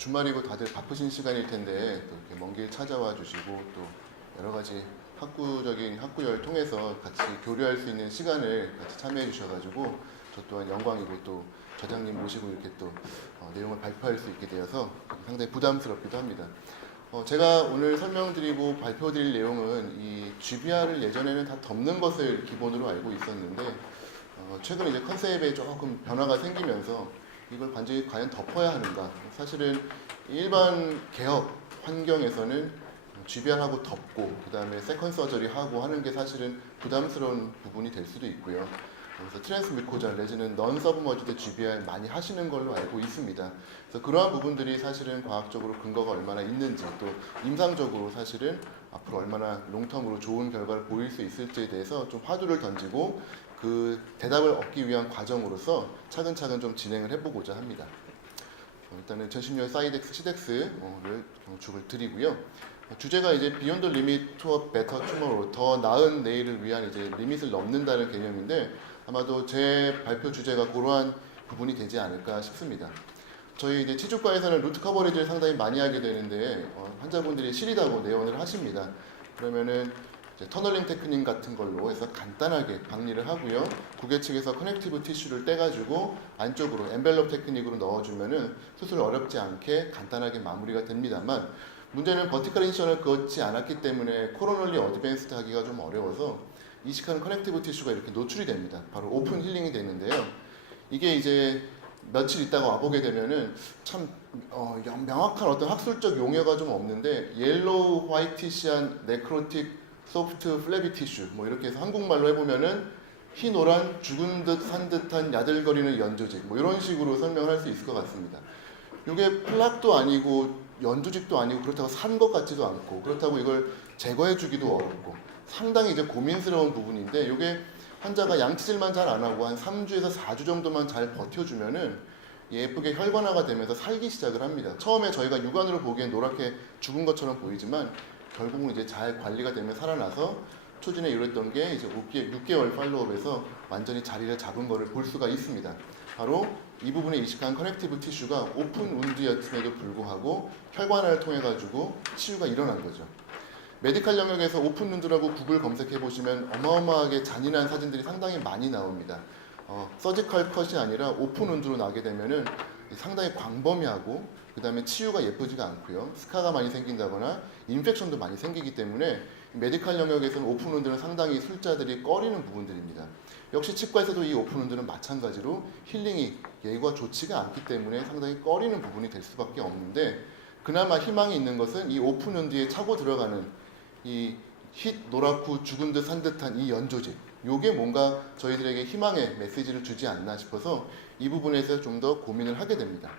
주말이고 다들 바쁘신 시간일 텐데 또 이렇게 먼 길 찾아와 주시고 또 여러 가지 학구적인 학구열 통해서 같이 교류할 수 있는 시간을 같이 참여해 주셔가지고 저 또한 영광이고 또 저장님 모시고 이렇게 또 내용을 발표할 수 있게 되어서 상당히 부담스럽기도 합니다. 제가 오늘 설명드리고 발표드릴 내용은 이 GBR을 예전에는 다 덮는 것을 기본으로 알고 있었는데 최근 이제 컨셉에 조금 변화가 생기면서 이걸 완전히 과연 덮어야 하는가? 사실은 일반 개업 환경에서는 GBR하고 덮고 그 다음에 세컨 서저리 하고 하는 게 사실은 부담스러운 부분이 될 수도 있고요. 그래서 트랜스뮤코자 내지는 넌 서브머지드 GBR 많이 하시는 걸로 알고 있습니다. 그래서 그러한 부분들이 사실은 과학적으로 근거가 얼마나 있는지 또 임상적으로 사실은 앞으로 얼마나 롱텀으로 좋은 결과를 보일 수 있을지에 대해서 좀 화두를 던지고 그 대답을 얻기 위한 과정으로서 차근차근 좀 진행을 해보고자 합니다. 일단은 전신열 사이덱스, 시덱스를 건축을 드리고요. 주제가 이제 비욘드 리밋 투어 베터 투모로 더 나은 내일을 위한 이제 리밋을 넘는다는 개념인데 아마도 제 발표 주제가 그러한 부분이 되지 않을까 싶습니다. 저희 이제 치주과에서는 루트 커버리지를 상당히 많이 하게 되는데 환자분들이 시리다고 내원을 하십니다. 그러면은 터널링 테크닉 같은 걸로 해서 간단하게 박리를 하고요. 고개 측에서 커넥티브 티슈를 떼가지고 안쪽으로 엔벨롭 테크닉으로 넣어주면은 수술 어렵지 않게 간단하게 마무리가 됩니다만 문제는 버티컬 인션을 그었지 않았기 때문에 코로널리 어드밴스드 하기가 좀 어려워서 이식하는 커넥티브 티슈가 이렇게 노출이 됩니다. 바로 오픈 힐링이 되는데요. 이게 이제 며칠 있다가 와보게 되면은 참 명확한 어떤 학술적 용어가 좀 없는데 옐로우 화이티시한 네크로틱 소프트 플래비 티슈 뭐 이렇게 해서 한국말로 해보면은 희노란 죽은 듯 산 듯한 야들거리는 연조직 뭐 이런 식으로 설명을 할 수 있을 것 같습니다. 이게 플락도 아니고 연조직도 아니고 그렇다고 산 것 같지도 않고 그렇다고 이걸 제거해 주기도 어렵고 상당히 이제 고민스러운 부분인데 이게 환자가 양치질만 잘 안 하고 한 3주에서 4주 정도만 잘 버텨주면은 예쁘게 혈관화가 되면서 살기 시작을 합니다. 처음에 저희가 육안으로 보기엔 노랗게 죽은 것처럼 보이지만 결국은 이제 잘 관리가 되면 살아나서 초진에 이랬던 게 이제 6개월 팔로우업에서 완전히 자리를 잡은 것을 볼 수가 있습니다. 바로 이 부분에 이식한 커넥티브 티슈가 오픈 운드였음에도 불구하고 혈관화를 통해 가지고 치유가 일어난 거죠. 메디칼 영역에서 오픈 운드라고 구글 검색해 보시면 어마어마하게 잔인한 사진들이 상당히 많이 나옵니다. 서지컬 컷이 아니라 오픈 운드로 나게 되면은 상당히 광범위하고 그 다음에 치유가 예쁘지가 않고요. 스카가 많이 생긴다거나 인펙션도 많이 생기기 때문에 메디칼 영역에서는 오픈 운드는 상당히 술자들이 꺼리는 부분들입니다. 역시 치과에서도 이 오픈 운드는 마찬가지로 힐링이 예의가 좋지가 않기 때문에 상당히 꺼리는 부분이 될 수밖에 없는데 그나마 희망이 있는 것은 이 오픈 운드에 차고 들어가는 이 힛 노랗고 죽은 듯 산 듯한 이 연조직 요게 뭔가 저희들에게 희망의 메시지를 주지 않나 싶어서 이 부분에서 좀 더 고민을 하게 됩니다.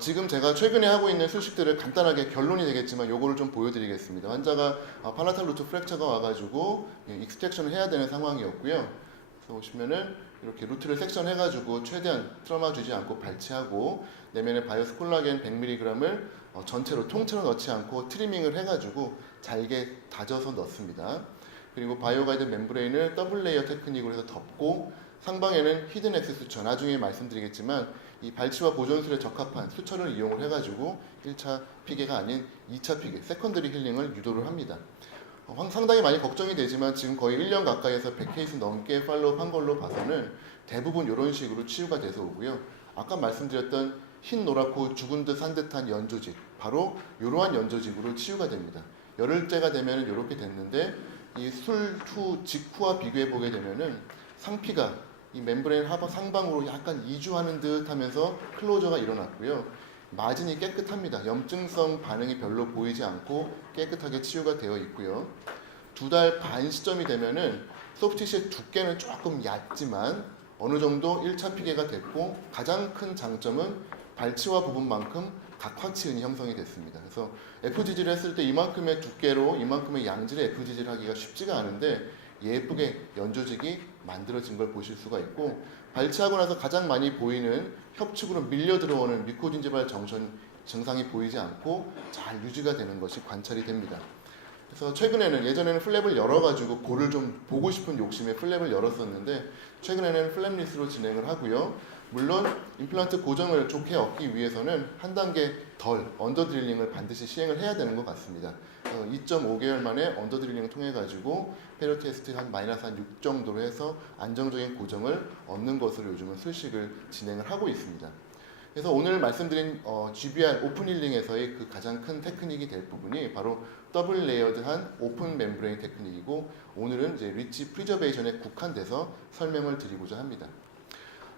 지금 제가 최근에 하고 있는 수식들을 간단하게 결론이 되겠지만 요거를 좀 보여드리겠습니다. 환자가 팔라탈 루트 프랙처가 와가지고 익스트랙션을 해야 되는 상황이었고요. 그래서 보시면은 이렇게 루트를 섹션 해가지고 최대한 트라우마 주지 않고 발치하고 내면에 바이오스 콜라겐 100mg을 전체로 통째로 넣지 않고 트리밍을 해가지고 잘게 다져서 넣습니다. 그리고 바이오가이드 멤브레인을 더블 레이어 테크닉으로 해서 덮고 상방에는 히든엑스 수처, 나중에 말씀드리겠지만 이 발치와 보존술에 적합한 수처를 이용을 해가지고 1차 피계가 아닌 2차 피계, 세컨더리 힐링을 유도를 합니다. 상당히 많이 걱정이 되지만 지금 거의 1년 가까이에서 100케이스 넘게 팔로우업 한 걸로 봐서는 대부분 이런 식으로 치유가 돼서 오고요. 아까 말씀드렸던 흰 노랗고 죽은 듯 산 듯한 연조직, 바로 이러한 연조직으로 치유가 됩니다. 열흘째가 되면 이렇게 됐는데 이 술 후 직후와 비교해 보게 되면은 상피가 이 멤브레인 하방 상방으로 약간 이주하는 듯 하면서 클로저가 일어났고요. 마진이 깨끗합니다. 염증성 반응이 별로 보이지 않고 깨끗하게 치유가 되어 있고요. 2달 반 시점이 되면은 소프티시의 두께는 조금 얕지만 어느 정도 1차 피계가 됐고 가장 큰 장점은 발치와 부분만큼 각화치은이 형성이 됐습니다. 그래서 FGG를 했을 때 이만큼의 두께로 이만큼의 양질의 FGG를 하기가 쉽지가 않은데 예쁘게 연조직이 만들어진 걸 보실 수가 있고 발치하고 나서 가장 많이 보이는 협축으로 밀려 들어오는 미코진지발 정션 증상이 보이지 않고 잘 유지가 되는 것이 관찰이 됩니다. 그래서 최근에는 예전에는 플랩을 열어가지고 볼을 좀 보고 싶은 욕심에 플랩을 열었었는데 최근에는 플랩리스로 진행을 하고요. 물론 임플란트 고정을 좋게 얻기 위해서는 한 단계 덜 언더 드릴링을 반드시 시행을 해야 되는 것 같습니다. 2.5개월 만에 언더 드릴링을 통해 가지고 페리오 테스트 한 -6 정도로 해서 안정적인 고정을 얻는 것으로 요즘은 술식을 진행을 하고 있습니다. 그래서 오늘 말씀드린 GBR 오픈 힐링에서의 그 가장 큰 테크닉이 될 부분이 바로 더블 레이어드한 오픈 멤브레인 테크닉이고, 오늘은 이제 리치 프리저베이션에 국한돼서 설명을 드리고자 합니다.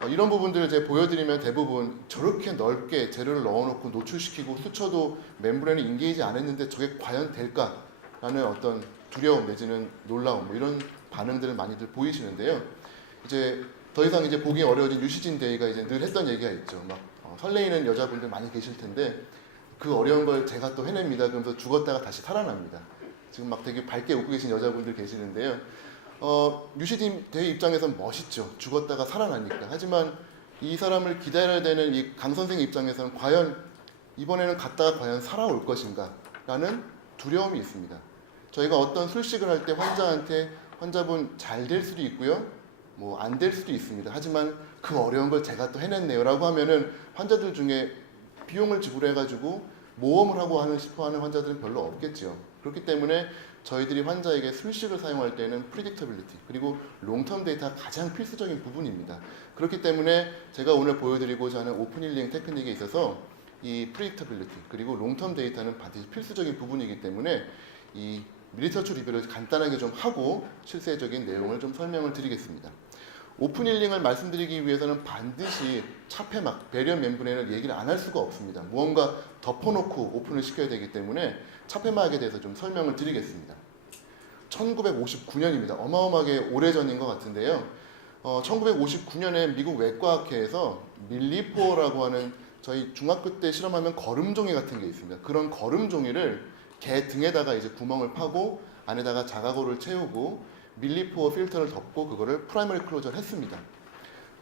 이런 부분들을 제가 보여드리면 대부분 저렇게 넓게 재료를 넣어놓고 노출시키고 수쳐도 멤브레인이 인게이지 안 했는데 저게 과연 될까라는 어떤 두려움 내지는 놀라움, 뭐 이런 반응들을 많이들 보이시는데요. 이제 더 이상 이제 보기 어려워진 유시진 데이가 이제 늘 했던 얘기가 있죠. 막 설레이는 여자분들 많이 계실 텐데 그 어려운 걸 제가 또 해냅니다. 그러면서 죽었다가 다시 살아납니다. 지금 막 되게 밝게 웃고 계신 여자분들 계시는데요. 유시진 대의 입장에서는 멋있죠. 죽었다가 살아나니까. 하지만 이 사람을 기다려야 되는 이 강 선생 입장에서는 과연 이번에는 갔다가 과연 살아올 것인가 라는 두려움이 있습니다. 저희가 어떤 술식을 할 때 환자분 잘 될 수도 있고요, 뭐 안 될 수도 있습니다. 하지만 그 어려운 걸 제가 또 해냈네요 라고 하면은 환자들 중에 비용을 지불해가지고 모험을 하고 싶어하는 환자들은 별로 없겠죠. 그렇기 때문에 저희들이 환자에게 술식을 사용할 때는 프리딕터빌리티 그리고 롱텀 데이터가 가장 필수적인 부분입니다. 그렇기 때문에 제가 오늘 보여드리고자 하는 오픈 힐링 테크닉에 있어서 이 프리딕터빌리티 그리고 롱텀 데이터는 반드시 필수적인 부분이기 때문에 이 리터처 리뷰를 간단하게 좀 하고 실제적인 내용을 좀 설명을 드리겠습니다. 오픈 힐링을 말씀드리기 위해서는 반드시 차폐막, 배리어 멤브레인을 얘기를 안 할 수가 없습니다. 무언가 덮어놓고 오픈을 시켜야 되기 때문에 차폐막에 대해서 좀 설명을 드리겠습니다. 1959년입니다. 어마어마하게 오래전인 것 같은데요. 1959년에 미국 외과학회에서 밀리포라고 하는 저희 중학교 때 실험하면 거름종이 같은 게 있습니다. 그런 거름종이를 개 등에다가 이제 구멍을 파고 안에다가 자가고를 채우고 밀리포어 필터를 덮고 그거를 프라이머리 클로저를 했습니다.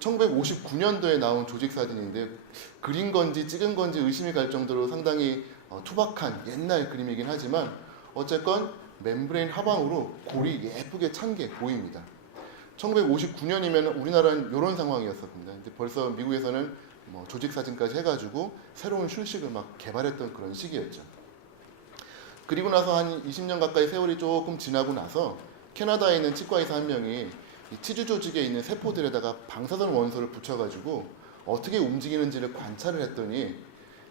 1959년도에 나온 조직 사진인데 그린 건지 찍은 건지 의심이 갈 정도로 상당히 투박한 옛날 그림이긴 하지만 어쨌건 멤브레인 하방으로 골이 예쁘게 찬 게 보입니다. 1959년이면 우리나라는 이런 상황이었습니다. 근데 벌써 미국에서는 뭐 조직 사진까지 해가지고 새로운 술식을 막 개발했던 그런 시기였죠. 그리고 나서 한 20년 가까이 세월이 조금 지나고 나서 캐나다에 있는 치과의사 한 명이 이 치주 조직에 있는 세포들에다가 방사선 원소를 붙여가지고 어떻게 움직이는지를 관찰을 했더니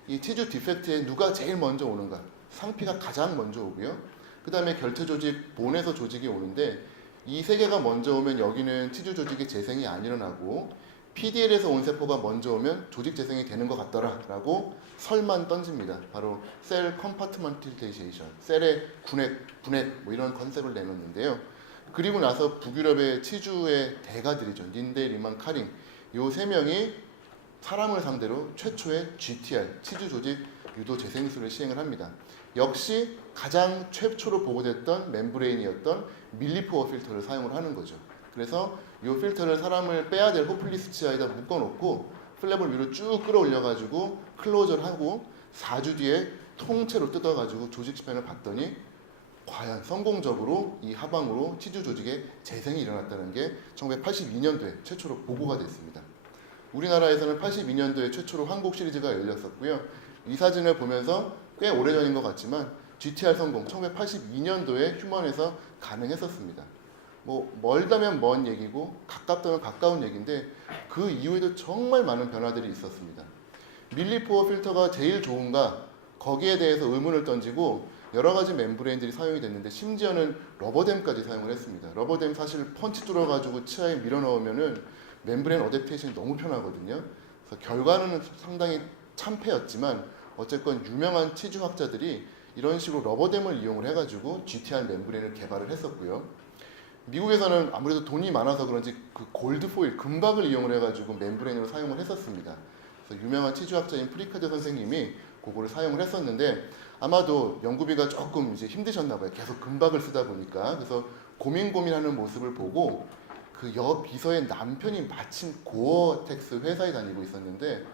이 치주 디펙트에 누가 제일 먼저 오는가? 상피가 가장 먼저 오고요. 그 다음에 결퇴 조직, 본에서 조직이 오는데 이 세 개가 먼저 오면 여기는 치주 조직의 재생이 안 일어나고 PDL에서 온 세포가 먼저 오면 조직 재생이 되는 것 같더라 라고 설만 던집니다. 바로 셀 컴파트먼탈리제이션, 셀의 분해 뭐 이런 컨셉을 내놓는데요. 그리고 나서 북유럽의 치주의 대가들이죠. 린데, 리만, 카링 이 세 명이 사람을 상대로 최초의 GTR, 치주 조직 유도 재생술을 시행을 합니다. 역시 가장 최초로 보고됐던 멤브레인이었던 밀리포어 필터를 사용을 하는 거죠. 그래서 이 필터를 사람을 빼야 될 호플리스치아에다 묶어놓고 플랩을 위로 쭉 끌어올려가지고 클로저를 하고 4주 뒤에 통째로 뜯어가지고 조직 집현을 봤더니 과연 성공적으로 이 하방으로 치주 조직의 재생이 일어났다는 게 1982년도에 최초로 보고가 됐습니다. 우리나라에서는 82년도에 최초로 한국 시리즈가 열렸었고요. 이 사진을 보면서 꽤 오래전인 것 같지만 GTR 성공 1982년도에 휴먼에서 가능했었습니다. 뭐 멀다면 먼 얘기고 가깝다면 가까운 얘기인데 그 이후에도 정말 많은 변화들이 있었습니다. 밀리포어 필터가 제일 좋은가? 거기에 대해서 의문을 던지고 여러 가지 멤브레인들이 사용이 됐는데 심지어는 러버댐까지 사용을 했습니다. 러버댐 사실 펀치 뚫어가지고 치아에 밀어 넣으면은 멤브레인 어댑테이션이 너무 편하거든요. 그래서 결과는 상당히 참패였지만 어쨌건 유명한 치주학자들이 이런 식으로 러버댐을 이용을 해가지고 GTR 멤브레인을 개발을 했었고요. 미국에서는 아무래도 돈이 많아서 그런지 그 골드 포일, 금박을 이용을 해가지고 멤브레인으로 사용을 했었습니다. 그래서 유명한 치주학자인 프리카드 선생님이 그거를 사용을 했었는데 아마도 연구비가 조금 이제 힘드셨나 봐요. 계속 금박을 쓰다 보니까. 그래서 고민하는 모습을 보고 그 여비서의 남편이 마침 고어텍스 회사에 다니고 있었는데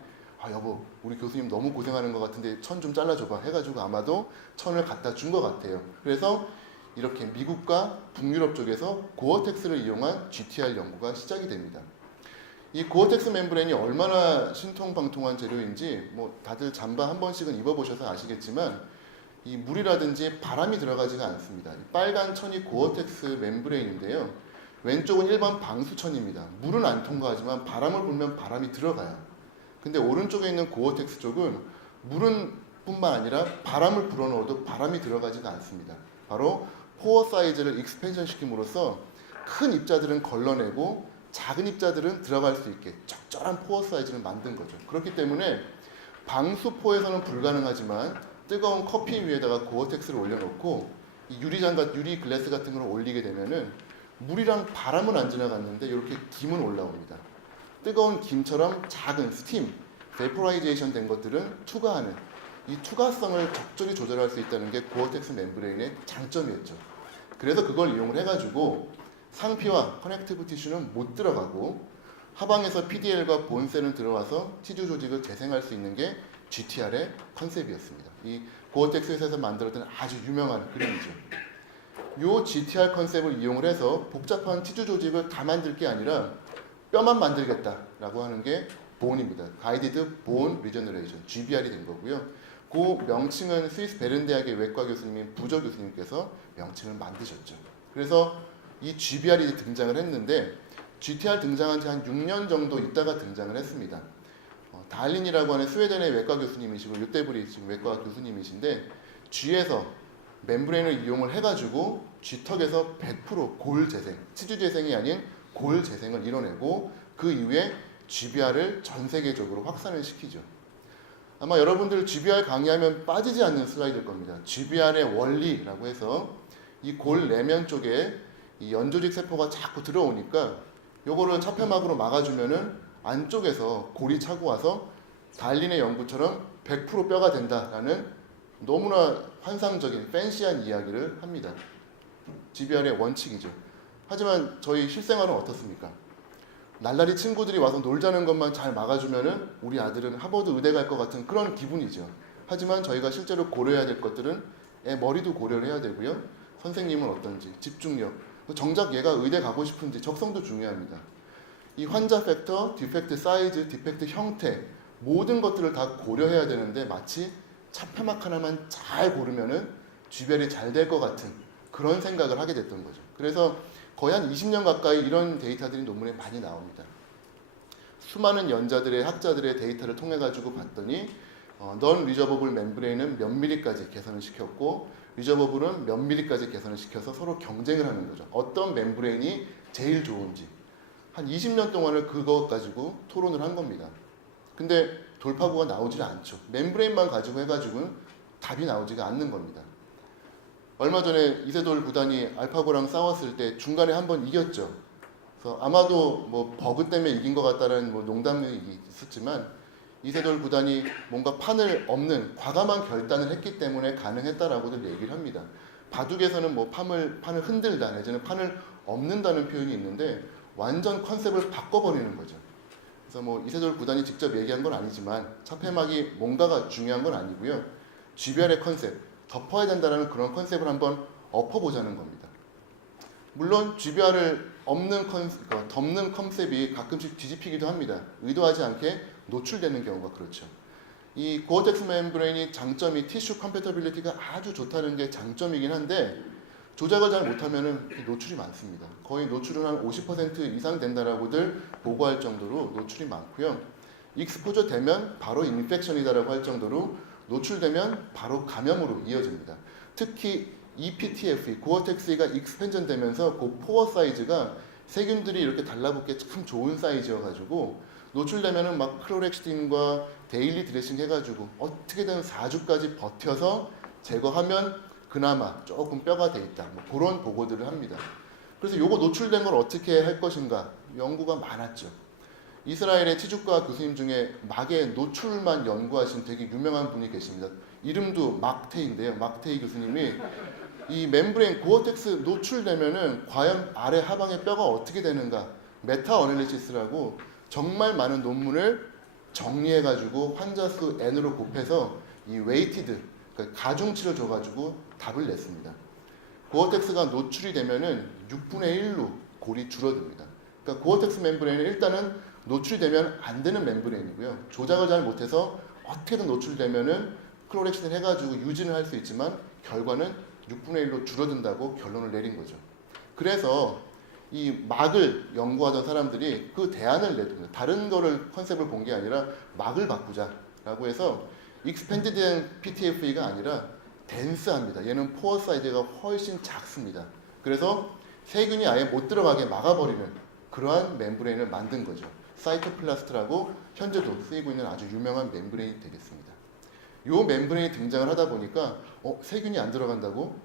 여보 우리 교수님 너무 고생하는 것 같은데 천 좀 잘라줘봐 해가지고 아마도 천을 갖다 준 것 같아요. 그래서 이렇게 미국과 북유럽 쪽에서 고어텍스를 이용한 GTR 연구가 시작이 됩니다. 이 고어텍스 멤브레인이 얼마나 신통방통한 재료인지 뭐 다들 잠바 한 번씩은 입어보셔서 아시겠지만 이 물이라든지 바람이 들어가지가 않습니다. 이 빨간 천이 고어텍스 멤브레인인데요. 왼쪽은 일반 방수천입니다. 물은 안 통과하지만 바람을 불면 바람이 들어가요. 근데 오른쪽에 있는 고어텍스 쪽은 물은 뿐만 아니라 바람을 불어넣어도 바람이 들어가지가 않습니다. 바로 포어 사이즈를 익스펜션 시킴으로써 큰 입자들은 걸러내고 작은 입자들은 들어갈 수 있게 적절한 포어 사이즈를 만든 거죠. 그렇기 때문에 방수포에서는 불가능하지만 뜨거운 커피 위에다가 고어텍스를 올려놓고 이 유리 글래스 같은 걸 올리게 되면은 물이랑 바람은 안 지나갔는데 이렇게 김은 올라옵니다. 뜨거운 김처럼 작은 스팀, 베포라이제이션 된 것들은 투과하는 이 투과성을 적절히 조절할 수 있다는 게 고어텍스 멤브레인의 장점이었죠. 그래서 그걸 이용을 해가지고 상피와 커넥티브 티슈는 못 들어가고 하방에서 PDL과 본셀은 들어와서 티슈 조직을 재생할 수 있는 게 GTR의 컨셉이었습니다. 이 고어텍스 회사에서 만들었던 아주 유명한 그림이죠. 이 GTR 컨셉을 이용을 해서 복잡한 티슈 조직을 다 만들 게 아니라 뼈만 만들겠다라고 하는 게 본입니다. 가이디드 본 리저너레이션, GBR이 된 거고요. 그 명칭은 스위스 베른 대학의 외과 교수님인 부저 교수님께서 명칭을 만드셨죠. 그래서 이 GBR이 등장을 했는데 GTR 등장한 지 한 6년 정도 있다가 등장을 했습니다. 달린이라고 하는 스웨덴의 외과 교수님이시고 요테브리 지금 외과 교수님이신데 G에서 멤브레인을 이용을 해가지고 G턱에서 100% 골 재생, 치주 재생이 아닌 골 재생을 이뤄내고 그 이후에 GBR을 전 세계적으로 확산을 시키죠. 아마 여러분들 GBR 강의하면 빠지지 않는 슬라이드일 겁니다. GBR의 원리라고 해서 이 골 내면 쪽에 이 연조직 세포가 자꾸 들어오니까 요거를 차폐막으로 막아주면은 안쪽에서 골이 차고 와서 달린의 연구처럼 100% 뼈가 된다라는 너무나 환상적인 팬시한 이야기를 합니다. GBR의 원칙이죠. 하지만 저희 실생활은 어떻습니까? 날라리 친구들이 와서 놀자는 것만 잘 막아주면은 우리 아들은 하버드 의대 갈 것 같은 그런 기분이죠. 하지만 저희가 실제로 고려해야 될 것들은 애 머리도 고려를 해야 되고요. 선생님은 어떤지, 집중력, 정작 얘가 의대 가고 싶은지 적성도 중요합니다. 이 환자 팩터, 디펙트 사이즈, 디펙트 형태 모든 것들을 다 고려해야 되는데 마치 차폐막 하나만 잘 고르면은 GBR이 잘 될 것 같은 그런 생각을 하게 됐던 거죠. 그래서 거의 한 20년 가까이 이런 데이터들이 논문에 많이 나옵니다. 수많은 연자들의 학자들의 데이터를 통해 가지고 봤더니 넌 리저버블 멤브레인은 몇 미리까지 개선을 시켰고 리저버블은 몇 미리까지 개선을 시켜서 서로 경쟁을 하는 거죠. 어떤 멤브레인이 제일 좋은지 한 20년 동안을 그거 가지고 토론을 한 겁니다. 근데 돌파구가 나오질 않죠. 멤브레인만 가지고 해가지고는 답이 나오지가 않는 겁니다. 얼마 전에 이세돌 구단이 알파고랑 싸웠을 때 중간에 한번 이겼죠. 그래서 아마도 뭐 버그 때문에 이긴 것 같다는 뭐 농담이 있었지만 이세돌 구단이 뭔가 판을 없는 과감한 결단을 했기 때문에 가능했다라고들 얘기를 합니다. 바둑에서는 뭐 판을 흔들다 내지는 판을 없는다는 표현이 있는데 완전 컨셉을 바꿔버리는 거죠. 그래서 뭐 이세돌 구단이 직접 얘기한 건 아니지만 차폐막이 뭔가가 중요한 건 아니고요. GBR의 컨셉, 덮어야 된다는 그런 컨셉을 한번 엎어보자는 겁니다. 물론 GBR을 덮는 컨셉이 가끔씩 뒤집히기도 합니다. 의도하지 않게 노출되는 경우가 그렇죠. 이 고어텍스 멤브레인이 장점이 티슈 컴패터빌리티가 아주 좋다는 게 장점이긴 한데 조작을 잘 못하면 노출이 많습니다. 거의 노출은 한 50% 이상 된다라고들 보고할 정도로 노출이 많고요. 익스포저 되면 바로 인펙션이다라고 할 정도로 노출되면 바로 감염으로 이어집니다. 특히 EPTFE, 고어텍스가 익스펜전 되면서 그 포어 사이즈가 세균들이 이렇게 달라붙게 참 좋은 사이즈여가지고 노출되면은 막 클로렉시딘과 데일리 드레싱 해가지고 어떻게든 4주까지 버텨서 제거하면 그나마 조금 뼈가 돼 있다. 뭐 그런 보고들을 합니다. 그래서 요거 노출된 걸 어떻게 할 것인가 연구가 많았죠. 이스라엘의 치주과 교수님 중에 막의 노출만 연구하신 되게 유명한 분이 계십니다. 이름도 막테이인데요. 막테이 교수님이 이 멤브레인 고어텍스 노출되면은 과연 아래 하방의 뼈가 어떻게 되는가 메타 어널리시스라고 정말 많은 논문을 정리해가지고 환자 수 n으로 곱해서 이 웨이티드 그러니까 가중치를 줘가지고 답을 냈습니다. 고어텍스가 노출이 되면은 6분의 1로 골이 줄어듭니다. 그러니까 고어텍스 멤브레인은 일단은 노출이 되면 안 되는 멤브레인이고요. 조작을 잘 못해서 어떻게든 노출되면은 클로렉신을 해가지고 유지는 할 수 있지만 결과는 6분의 1로 줄어든다고 결론을 내린 거죠. 그래서 이 막을 연구하던 사람들이 그 대안을 내둔다. 다른 거를 컨셉을 본 게 아니라 막을 바꾸자라고 해서 익스펜디드된 PTFE가 아니라 덴스합니다. 얘는 포어 사이즈가 훨씬 작습니다. 그래서 세균이 아예 못 들어가게 막아버리는 그러한 멤브레인을 만든 거죠. 사이토플라스트라고 현재도 쓰이고 있는 아주 유명한 멤브레인이 되겠습니다. 이 멤브레인이 등장을 하다 보니까 세균이 안 들어간다고?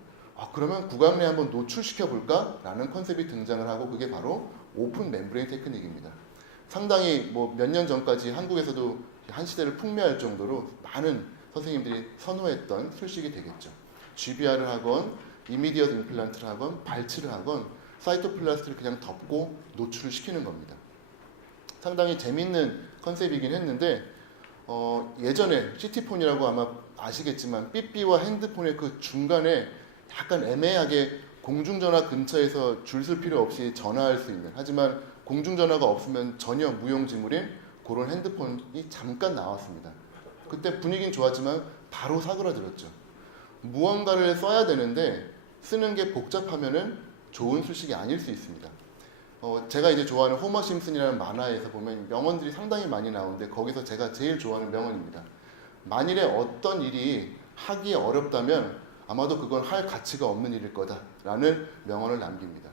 그러면 구강 내에 한번 노출시켜 볼까? 라는 컨셉이 등장을 하고 그게 바로 오픈 멤브레인 테크닉입니다. 상당히 몇 년 전까지 한국에서도 한 시대를 풍미할 정도로 많은 선생님들이 선호했던 술식이 되겠죠. GBR을 하건 이미디엇 임플란트를 하건 발치를 하건 사이토플라스트를 그냥 덮고 노출을 시키는 겁니다. 상당히 재밌는 컨셉이긴 했는데 예전에 시티폰이라고 아마 아시겠지만 삐삐와 핸드폰의 그 중간에 약간 애매하게 공중전화 근처에서 줄 설 필요 없이 전화할 수 있는, 하지만 공중전화가 없으면 전혀 무용지물인 그런 핸드폰이 잠깐 나왔습니다. 그때 분위기는 좋았지만 바로 사그라들었죠. 무언가를 써야 되는데 쓰는 게 복잡하면은 좋은 수식이 아닐 수 있습니다. 제가 이제 좋아하는 호머 심슨이라는 만화에서 보면 명언들이 상당히 많이 나오는데 거기서 제가 제일 좋아하는 명언입니다. 만일에 어떤 일이 하기 어렵다면 아마도 그건 할 가치가 없는 일일 거다라는 명언을 남깁니다.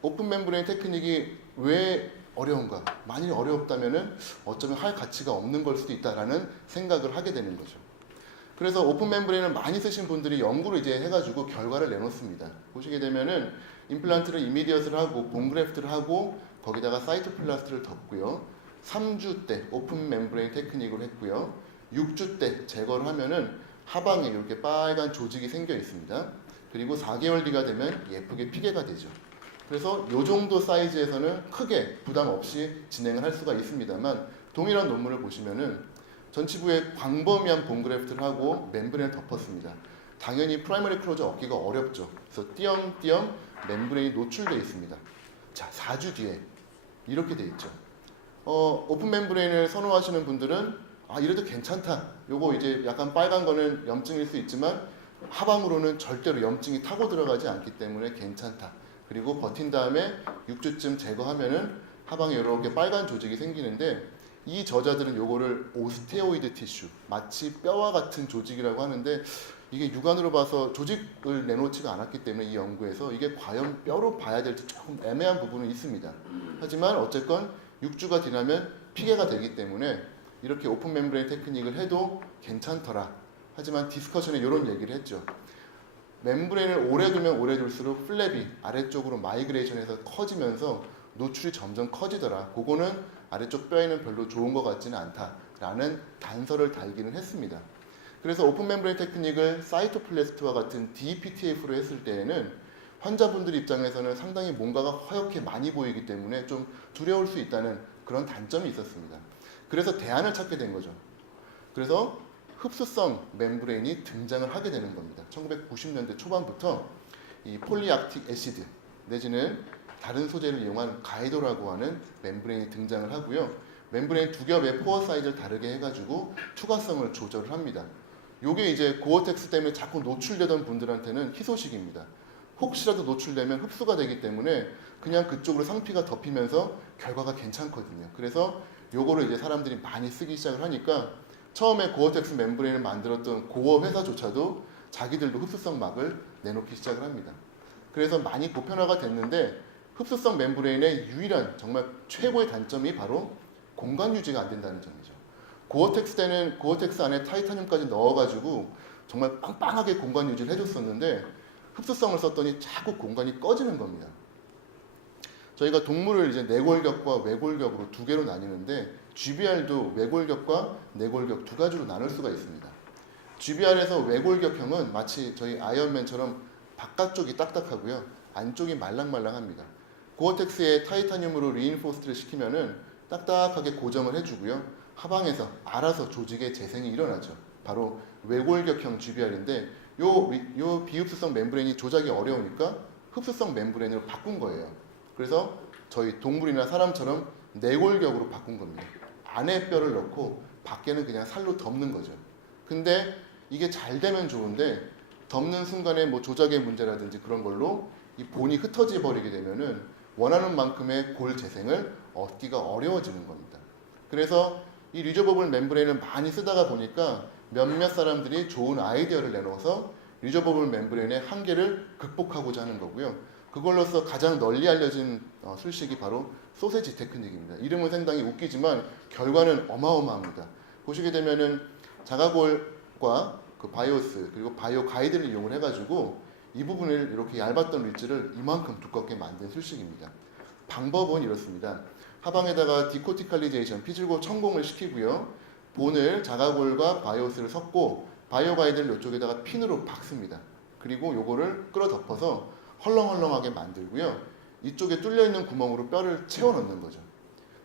오픈 멤브레인 테크닉이 왜 어려운가? 만일 어렵다면은 어쩌면 할 가치가 없는 걸 수도 있다라는 생각을 하게 되는 거죠. 그래서 오픈 멤브레인을 많이 쓰신 분들이 연구를 이제 해가지고 결과를 내놓습니다. 보시게 되면은 임플란트를 이미디엇을 하고 본그래프트를 하고 거기다가 사이토플라스트를 덮고요. 3주 때 오픈 멤브레인 테크닉을 했고요. 6주 때 제거를 하면은 하방에 이렇게 빨간 조직이 생겨 있습니다. 그리고 4개월 뒤가 되면 예쁘게 피개가 되죠. 그래서 이 정도 사이즈에서는 크게 부담 없이 진행을 할 수가 있습니다만 동일한 논문을 보시면은 전치부에 광범위한 본그래프트를 하고 멤브레인을 덮었습니다. 당연히 프라이머리 클로저 얻기가 어렵죠. 그래서 띄엄띄엄 멤브레인이 노출되어 있습니다. 자, 4주 뒤에 이렇게 돼 있죠. 오픈 멤브레인을 선호하시는 분들은 이래도 괜찮다. 요거 이제 약간 빨간 거는 염증일 수 있지만 하방으로는 절대로 염증이 타고 들어가지 않기 때문에 괜찮다. 그리고 버틴 다음에 6주쯤 제거하면은 하방에 이렇게 빨간 조직이 생기는데 이 저자들은 요거를 오스테오이드 티슈, 마치 뼈와 같은 조직이라고 하는데 이게 육안으로 봐서 조직을 내놓지가 않았기 때문에 이 연구에서 이게 과연 뼈로 봐야 될지 조금 애매한 부분은 있습니다. 하지만 어쨌건 6주가 지나면 피개가 되기 때문에 이렇게 오픈 멤브레인 테크닉을 해도 괜찮더라. 하지만 디스커션에 이런 얘기를 했죠. 멤브레인을 오래 두면 오래 둘수록 플랩이 아래쪽으로 마이그레이션해서 커지면서 노출이 점점 커지더라. 그거는 아래쪽 뼈에는 별로 좋은 것 같지는 않다라는 단서를 달기는 했습니다. 그래서 오픈 멤브레인 테크닉을 사이토플라스트와 같은 DPTF로 했을 때에는 환자분들 입장에서는 상당히 뭔가가 허옇게 많이 보이기 때문에 좀 두려울 수 있다는 그런 단점이 있었습니다. 그래서 대안을 찾게 된 거죠. 그래서 흡수성 멤브레인이 등장을 하게 되는 겁니다. 1990년대 초반부터 이 폴리악틱 애시드 내지는 다른 소재를 이용한 가이도라고 하는 멤브레인이 등장을 하고요. 멤브레인 두 겹의 포어 사이즈를 다르게 해가지고 투과성을 조절을 합니다. 요게 이제 고어텍스 때문에 자꾸 노출되던 분들한테는 희소식입니다. 혹시라도 노출되면 흡수가 되기 때문에 그냥 그쪽으로 상피가 덮이면서 결과가 괜찮거든요. 그래서 요거를 이제 사람들이 많이 쓰기 시작을 하니까 처음에 고어텍스 멤브레인을 만들었던 고어 회사조차도 자기들도 흡수성 막을 내놓기 시작을 합니다. 그래서 많이 보편화가 됐는데 흡수성 멤브레인의 유일한 정말 최고의 단점이 바로 공간 유지가 안 된다는 점이죠. 고어텍스 때는 고어텍스 안에 타이타늄까지 넣어가지고 정말 빵빵하게 공간 유지를 해줬었는데 흡수성을 썼더니 자꾸 공간이 꺼지는 겁니다. 저희가 동물을 이제 내골격과 외골격으로 두 개로 나뉘는데 GBR도 외골격과 내골격 두 가지로 나눌 수가 있습니다. GBR에서 외골격형은 마치 저희 아이언맨처럼 바깥쪽이 딱딱하고요. 안쪽이 말랑말랑합니다. 고어텍스에 타이타늄으로 리인포스트를 시키면은 딱딱하게 고정을 해주고요. 하방에서 알아서 조직의 재생이 일어나죠. 바로 외골격형 GBR인데 요 비흡수성 멤브레인이 조작이 어려우니까 흡수성 멤브레인으로 바꾼 거예요. 그래서 저희 동물이나 사람처럼 내골격으로 바꾼 겁니다. 안에 뼈를 넣고 밖에는 그냥 살로 덮는 거죠. 근데 이게 잘 되면 좋은데 덮는 순간에 뭐 조작의 문제라든지 그런 걸로 이 본이 흩어져 버리게 되면은 원하는 만큼의 골 재생을 얻기가 어려워지는 겁니다. 그래서 이 리저버블 멤브레인을 많이 쓰다가 보니까 몇몇 사람들이 좋은 아이디어를 내놓아서 리저버블 멤브레인의 한계를 극복하고자 하는 거고요. 그걸로서 가장 널리 알려진 술식이 바로 소세지 테크닉입니다. 이름은 상당히 웃기지만 결과는 어마어마합니다. 보시게 되면은 자가골과 그 바이오스 그리고 바이오 가이드를 이용을 해가지고 이 부분을 이렇게 얇았던 릿지를 이만큼 두껍게 만든 술식입니다. 방법은 이렇습니다. 하방에다가 디코티칼리제이션, 피질고 천공을 시키고요. 본을 자가골과 바이오스를 섞고 바이오 가이드를 이쪽에다가 핀으로 박습니다. 그리고 요거를 끌어 덮어서 헐렁헐렁하게 만들고요. 이쪽에 뚫려 있는 구멍으로 뼈를 채워 넣는 거죠.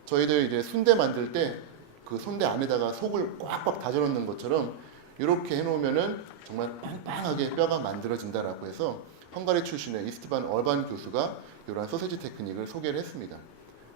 저희들 이제 순대 만들 때 그 순대 안에다가 속을 꽉꽉 다져 넣는 것처럼 이렇게 해놓으면은 정말 빵빵하게 뼈가 만들어진다라고 해서 헝가리 출신의 이스트반 얼반 교수가 이러한 소세지 테크닉을 소개를 했습니다.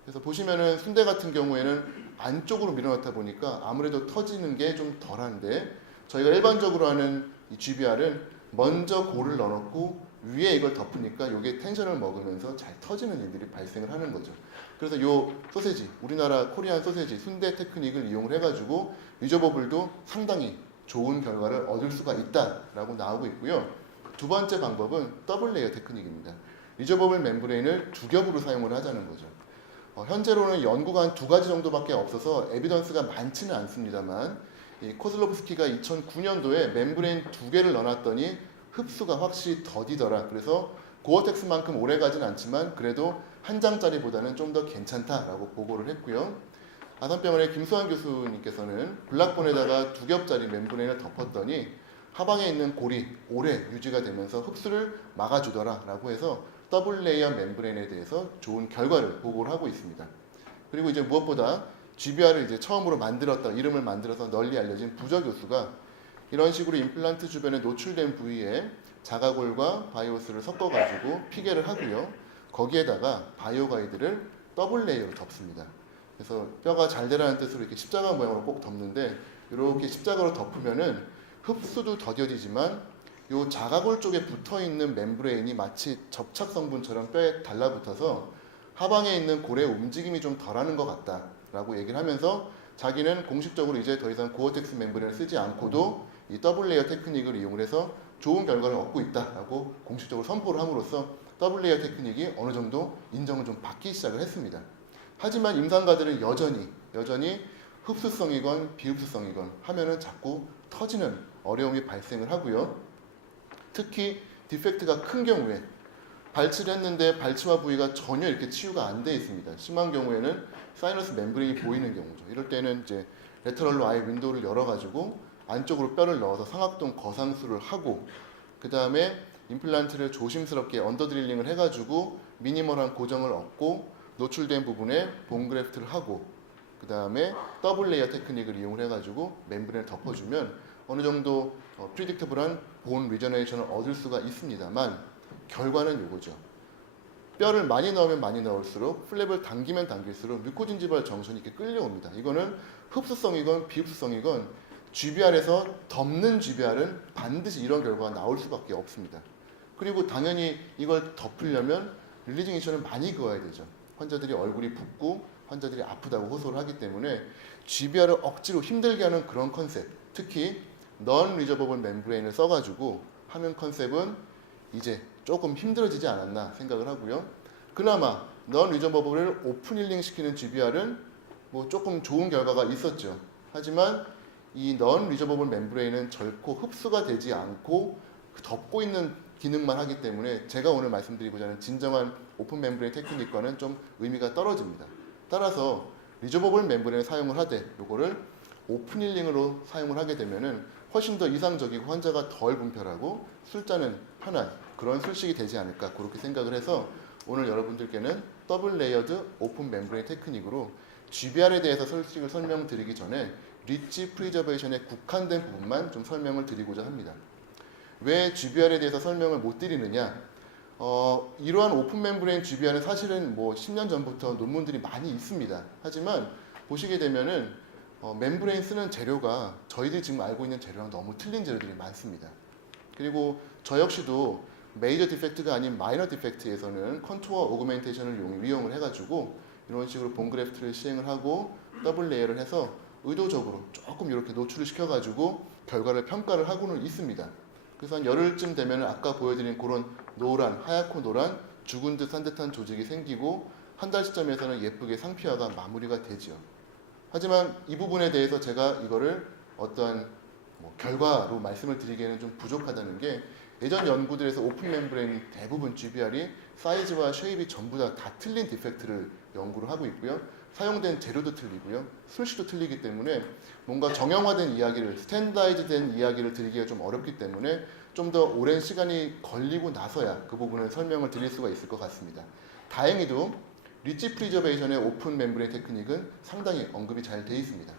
그래서 보시면은 순대 같은 경우에는 안쪽으로 밀어넣다 보니까 아무래도 터지는 게 좀 덜한데 저희가 일반적으로 하는 이 GBR은 먼저 골을 넣어놓고 위에 이걸 덮으니까 이게 텐션을 먹으면서 잘 터지는 일들이 발생을 하는 거죠. 그래서 이 소세지, 우리나라 코리안 소세지 순대 테크닉을 이용을 해가지고 리저버블도 상당히 좋은 결과를 얻을 수가 있다라고 나오고 있고요. 두 번째 방법은 더블 레이어 테크닉입니다. 리저버블 멤브레인을 두 겹으로 사용을 하자는 거죠. 현재로는 연구가 한 두 가지 정도밖에 없어서 에비던스가 많지는 않습니다만 이 코슬로브스키가 2009년도에 멤브레인 두 개를 넣어놨더니 흡수가 확실히 더디더라. 그래서 고어텍스만큼 오래 가진 않지만 그래도 한 장짜리보다는 좀 더 괜찮다라고 보고를 했고요. 아산병원의 김수환 교수님께서는 블락본에다가 두 겹짜리 멤브레인을 덮었더니 하방에 있는 골이 오래 유지가 되면서 흡수를 막아주더라라고 해서 더블 레이어 멤브레인에 대해서 좋은 결과를 보고를 하고 있습니다. 그리고 이제 무엇보다 GBR을 이제 처음으로 만들었다, 이름을 만들어서 널리 알려진 부저 교수가 이런 식으로 임플란트 주변에 노출된 부위에 자가골과 바이오스를 섞어가지고 피개를 하고요. 거기에다가 바이오 가이드를 더블 레이어로 덮습니다. 그래서 뼈가 잘 되라는 뜻으로 이렇게 십자가 모양으로 꼭 덮는데 이렇게 십자가로 덮으면은 흡수도 더뎌지지만 이 자가골 쪽에 붙어있는 멤브레인이 마치 접착 성분처럼 뼈에 달라붙어서 하방에 있는 골의 움직임이 좀 덜하는 것 같다라고 얘기를 하면서 자기는 공식적으로 이제 더 이상 고어텍스 멤브레인을 쓰지 않고도 이 더블 레이어 테크닉을 이용을 해서 좋은 결과를 얻고 있다라고 공식적으로 선포를 함으로써 더블 레이어 테크닉이 어느 정도 인정을 좀 받기 시작을 했습니다. 하지만 임상가들은 여전히 흡수성이건 비흡수성이건 하면은 자꾸 터지는 어려움이 발생을 하고요. 특히 디펙트가 큰 경우에 발치를 했는데 발치와 부위가 전혀 이렇게 치유가 안 돼 있습니다. 심한 경우에는 사이너스 멤브레인이 보이는 경우죠. 이럴 때는 이제 레터럴로 아예 윈도우를 열어가지고 안쪽으로 뼈를 넣어서 상악동 거상술을 하고 그 다음에 임플란트를 조심스럽게 언더드릴링을 해가지고 미니멀한 고정을 얻고 노출된 부분에 본 그래프트를 하고 그 다음에 더블 레이어 테크닉을 이용을 해가지고 멤브레인을 덮어주면 어느 정도 프리딕터블한 본 리저네이션을 얻을 수가 있습니다만 결과는 이거죠. 뼈를 많이 넣으면 많이 넣을수록 플랩을 당기면 당길수록 뮤코진지발 정선이 이렇게 끌려옵니다. 이거는 흡수성이건 비흡수성이건 GBR에서 덮는 GBR은 반드시 이런 결과가 나올 수밖에 없습니다. 그리고 당연히 이걸 덮으려면 릴리징 액션을 많이 그어야 되죠. 환자들이 얼굴이 붓고 환자들이 아프다고 호소를 하기 때문에 GBR을 억지로 힘들게 하는 그런 컨셉, 특히 넌 리저버블 멤브레인을 써가지고 하는 컨셉은 이제 조금 힘들어지지 않았나 생각을 하고요. 그나마 넌 리저버블을 오픈 힐링 시키는 GBR은 뭐 조금 좋은 결과가 있었죠. 하지만 이 넌 리저버블 멤브레인은 결코 흡수가 되지 않고 덮고 있는 기능만 하기 때문에 제가 오늘 말씀드리고자 하는 진정한 오픈 멤브레인 테크닉과는 좀 의미가 떨어집니다. 따라서 리저버블 멤브레인을 사용을 하되 요거를 오픈 힐링으로 사용을 하게 되면은 훨씬 더 이상적이고 환자가 덜 분별하고 술자는 편한 그런 술식이 되지 않을까 그렇게 생각을 해서 오늘 여러분들께는 더블 레이어드 오픈 멤브레인 테크닉으로 GBR에 대해서 술식을 설명드리기 전에 리치 프리저베이션에 국한된 부분만 좀 설명을 드리고자 합니다. 왜 GBR에 대해서 설명을 못 드리느냐? 이러한 오픈 멤브레인 GBR은 사실은 뭐 10년 전부터 논문들이 많이 있습니다. 하지만 보시게 되면은 멤브레인 쓰는 재료가 저희들이 지금 알고 있는 재료랑 너무 틀린 재료들이 많습니다. 그리고 저 역시도 메이저 디펙트가 아닌 마이너 디펙트에서는 컨투어 오그멘테이션을 이용을 해가지고 이런 식으로 본그래프트를 시행을 하고 더블 레이어를 해서 의도적으로 조금 이렇게 노출을 시켜가지고 결과를 평가를 하고는 있습니다. 그래서 한 열흘쯤 되면 아까 보여드린 그런 노란, 하얗고 노란 죽은 듯 산 듯한 조직이 생기고 한 달 시점에서는 예쁘게 상피화가 마무리가 되죠. 하지만 이 부분에 대해서 제가 이거를 어떠한 결과로 말씀을 드리기에는 좀 부족하다는 게 예전 연구들에서 오픈 멤브레인 대부분 GBR이 사이즈와 쉐입이 전부 다 틀린 디펙트를 연구를 하고 있고요. 사용된 재료도 틀리고요. 술시도 틀리기 때문에 뭔가 정형화된 이야기를, 스탠다이즈된 이야기를 드리기가 좀 어렵기 때문에 좀 더 오랜 시간이 걸리고 나서야 그 부분을 설명을 드릴 수가 있을 것 같습니다. 다행히도 리치 프리저베이션의 오픈 멤브레인 테크닉은 상당히 언급이 잘 되어 있습니다.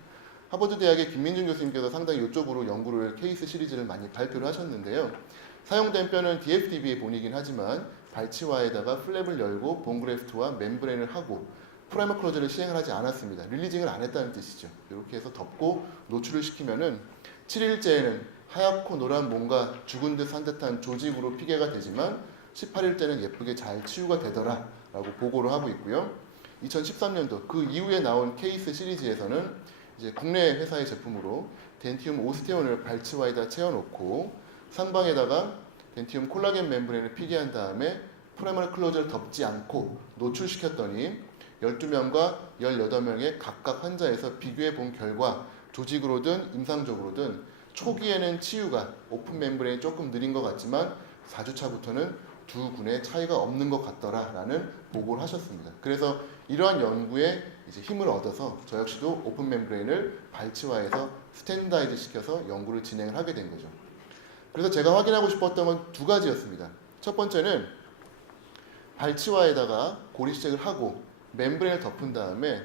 하버드 대학의 김민준 교수님께서 상당히 이쪽으로 연구를 케이스 시리즈를 많이 발표를 하셨는데요. 사용된 뼈는 DFDB의 본이긴 하지만 발치와에다가 플랩을 열고 본그래프트와 멤브레인을 하고 프라이머 클로저를 시행을 하지 않았습니다. 릴리징을 안 했다는 뜻이죠. 이렇게 해서 덮고 노출을 시키면은 7일째에는 하얗고 노란 뭔가 죽은 듯 산 듯한 조직으로 피게가 되지만 18일째는 예쁘게 잘 치유가 되더라 라고 보고를 하고 있고요. 2013년도 그 이후에 나온 케이스 시리즈에서는 이제 국내 회사의 제품으로 덴티움 오스테온을 발치와에다 채워놓고 상방에다가 덴티움 콜라겐 멤브레인을 피게한 다음에 프라이머리 클로저를 덮지 않고 노출시켰더니 12명과 18명의 각각 환자에서 비교해 본 결과 조직으로든 임상적으로든 초기에는 치유가 오픈 멤브레인이 조금 느린 것 같지만 4주차부터는 두 군의 차이가 없는 것 같더라라는 보고를 하셨습니다. 그래서 이러한 연구에 이제 힘을 얻어서 저 역시도 오픈 멤브레인을 발치화해서 스탠다이즈 시켜서 연구를 진행을 하게 된 거죠. 그래서 제가 확인하고 싶었던 건 두 가지였습니다. 첫 번째는 발치화에다가 고리시책을 하고 멤브레인을 덮은 다음에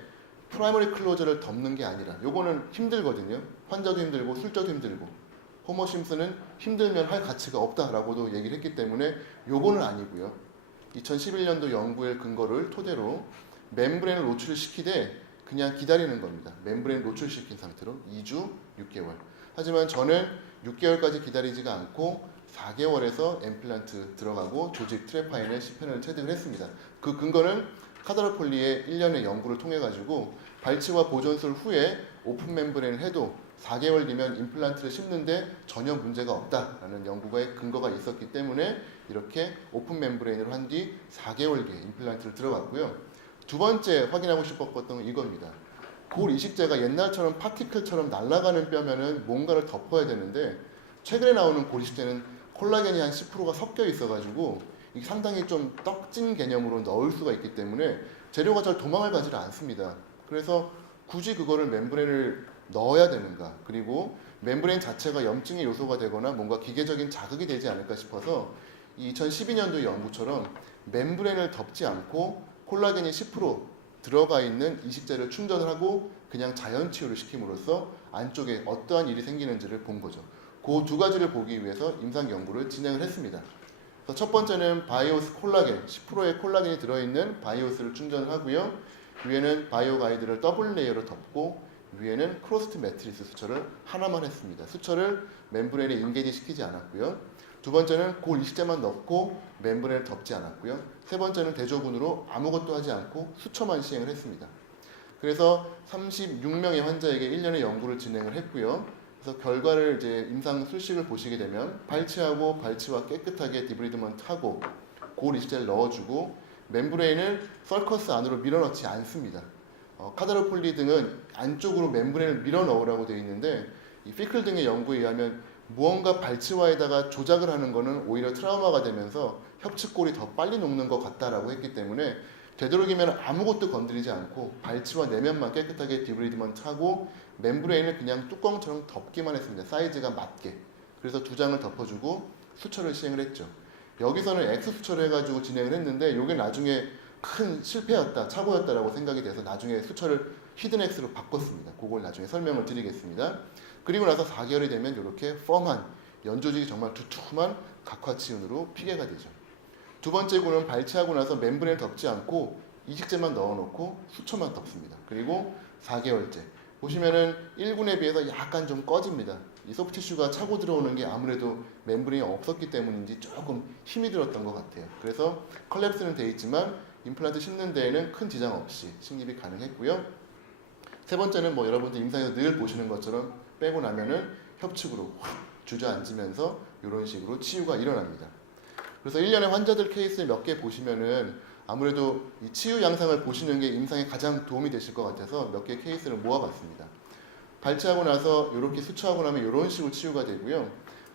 프라이머리 클로저를 덮는 게 아니라 요거는 힘들거든요. 환자도 힘들고 술자도 힘들고 호머 심슨은 힘들면 할 가치가 없다라고도 얘기를 했기 때문에 요거는 아니고요. 2011년도 연구의 근거를 토대로 멤브레인을 노출시키되 그냥 기다리는 겁니다. 멤브레인 노출시킨 상태로 2주, 6개월. 하지만 저는 6개월까지 기다리지가 않고 4개월에서 엠플란트 들어가고 조직 트레파인의 10편을 체득을 했습니다. 그 근거는 카다르폴리의 1년의 연구를 통해 가지고 발치와 보존술 후에 오픈 멤브레인을 해도 4개월 뒤면 임플란트를 심는데 전혀 문제가 없다라는 연구의 근거가 있었기 때문에 이렇게 오픈 멤브레인을 한 뒤 4개월 뒤에 임플란트를 들어갔고요. 두 번째 확인하고 싶었던 건 이겁니다. 골 이식제가 옛날처럼 파티클처럼 날아가는 뼈면은 뭔가를 덮어야 되는데 최근에 나오는 골 이식제는 콜라겐이 한 10%가 섞여 있어가지고 이게 상당히 좀 떡진 개념으로 넣을 수가 있기 때문에 재료가 잘 도망을 가지를 않습니다. 그래서 굳이 그거를 멤브레인을 넣어야 되는가, 그리고 멤브레인 자체가 염증의 요소가 되거나 뭔가 기계적인 자극이 되지 않을까 싶어서 2012년도 연구처럼 멤브레인을 덮지 않고 콜라겐이 10% 들어가 있는 이식제를 충전을 하고 그냥 자연 치유를 시킴으로써 안쪽에 어떠한 일이 생기는지를 본 거죠. 그 두 가지를 보기 위해서 임상 연구를 진행을 했습니다. 그래서 첫 번째는 바이오스 콜라겐, 10%의 콜라겐이 들어있는 바이오스를 충전을 하고요. 위에는 바이오 가이드를 더블 레이어로 덮고 위에는 크로스트 매트리스 수처를 하나만 했습니다. 수처를 멤브레인에 인게지 시키지 않았고요. 두 번째는 골 이식제만 넣고 멤브레인을 덮지 않았고요. 세 번째는 대조군으로 아무것도 하지 않고 수처만 시행을 했습니다. 그래서 36명의 환자에게 1년의 연구를 진행을 했고요. 그래서 결과를 이제 임상 술식을 보시게 되면 발치하고 발치와 깨끗하게 디브리드먼트하고 골 이식제를 넣어주고 멤브레인을 서커스 안으로 밀어넣지 않습니다. 카다르폴리 등은 안쪽으로 멤브레인을 밀어 넣으라고 되어 있는데 이 피클 등의 연구에 의하면 무언가 발치와에다가 조작을 하는 것은 오히려 트라우마가 되면서 협측골이 더 빨리 녹는 것 같다라고 했기 때문에 되도록이면 아무것도 건드리지 않고 발치와 내면만 깨끗하게 디브리드먼트하고 멤브레인을 그냥 뚜껑처럼 덮기만 했습니다. 사이즈가 맞게. 그래서 두 장을 덮어주고 수처를 시행을 했죠. 여기서는 X 수처를 해가지고 진행을 했는데 이게 나중에 큰 실패였다, 착오였다라고 생각이 돼서 나중에 수처를 히든 X로 바꿨습니다. 그걸 나중에 설명을 드리겠습니다. 그리고 나서 4개월이 되면 이렇게 펌한 연조직이 정말 두툼한 각화치운으로 피게가 되죠. 두 번째 군은 발치하고 나서 멤브레인을 덮지 않고 이식제만 넣어놓고 수초만 덮습니다. 그리고 4개월째. 보시면은 1군에 비해서 약간 좀 꺼집니다. 이 소프티슈가 차고 들어오는 게 아무래도 멤브레인이 없었기 때문인지 조금 힘이 들었던 것 같아요. 그래서 컬랩스는 돼 있지만 임플란트 심는 데에는 큰 지장 없이 식립이 가능했고요. 세 번째는 뭐 여러분들 임상에서 늘 보시는 것처럼 빼고 나면은 협측으로 주저앉으면서 이런 식으로 치유가 일어납니다. 그래서 1년에 환자들 케이스를 몇 개 보시면은 아무래도 이 치유 양상을 보시는 게 임상에 가장 도움이 되실 것 같아서 몇 개 케이스를 모아봤습니다. 발치하고 나서 이렇게 수처하고 나면 이런 식으로 치유가 되고요.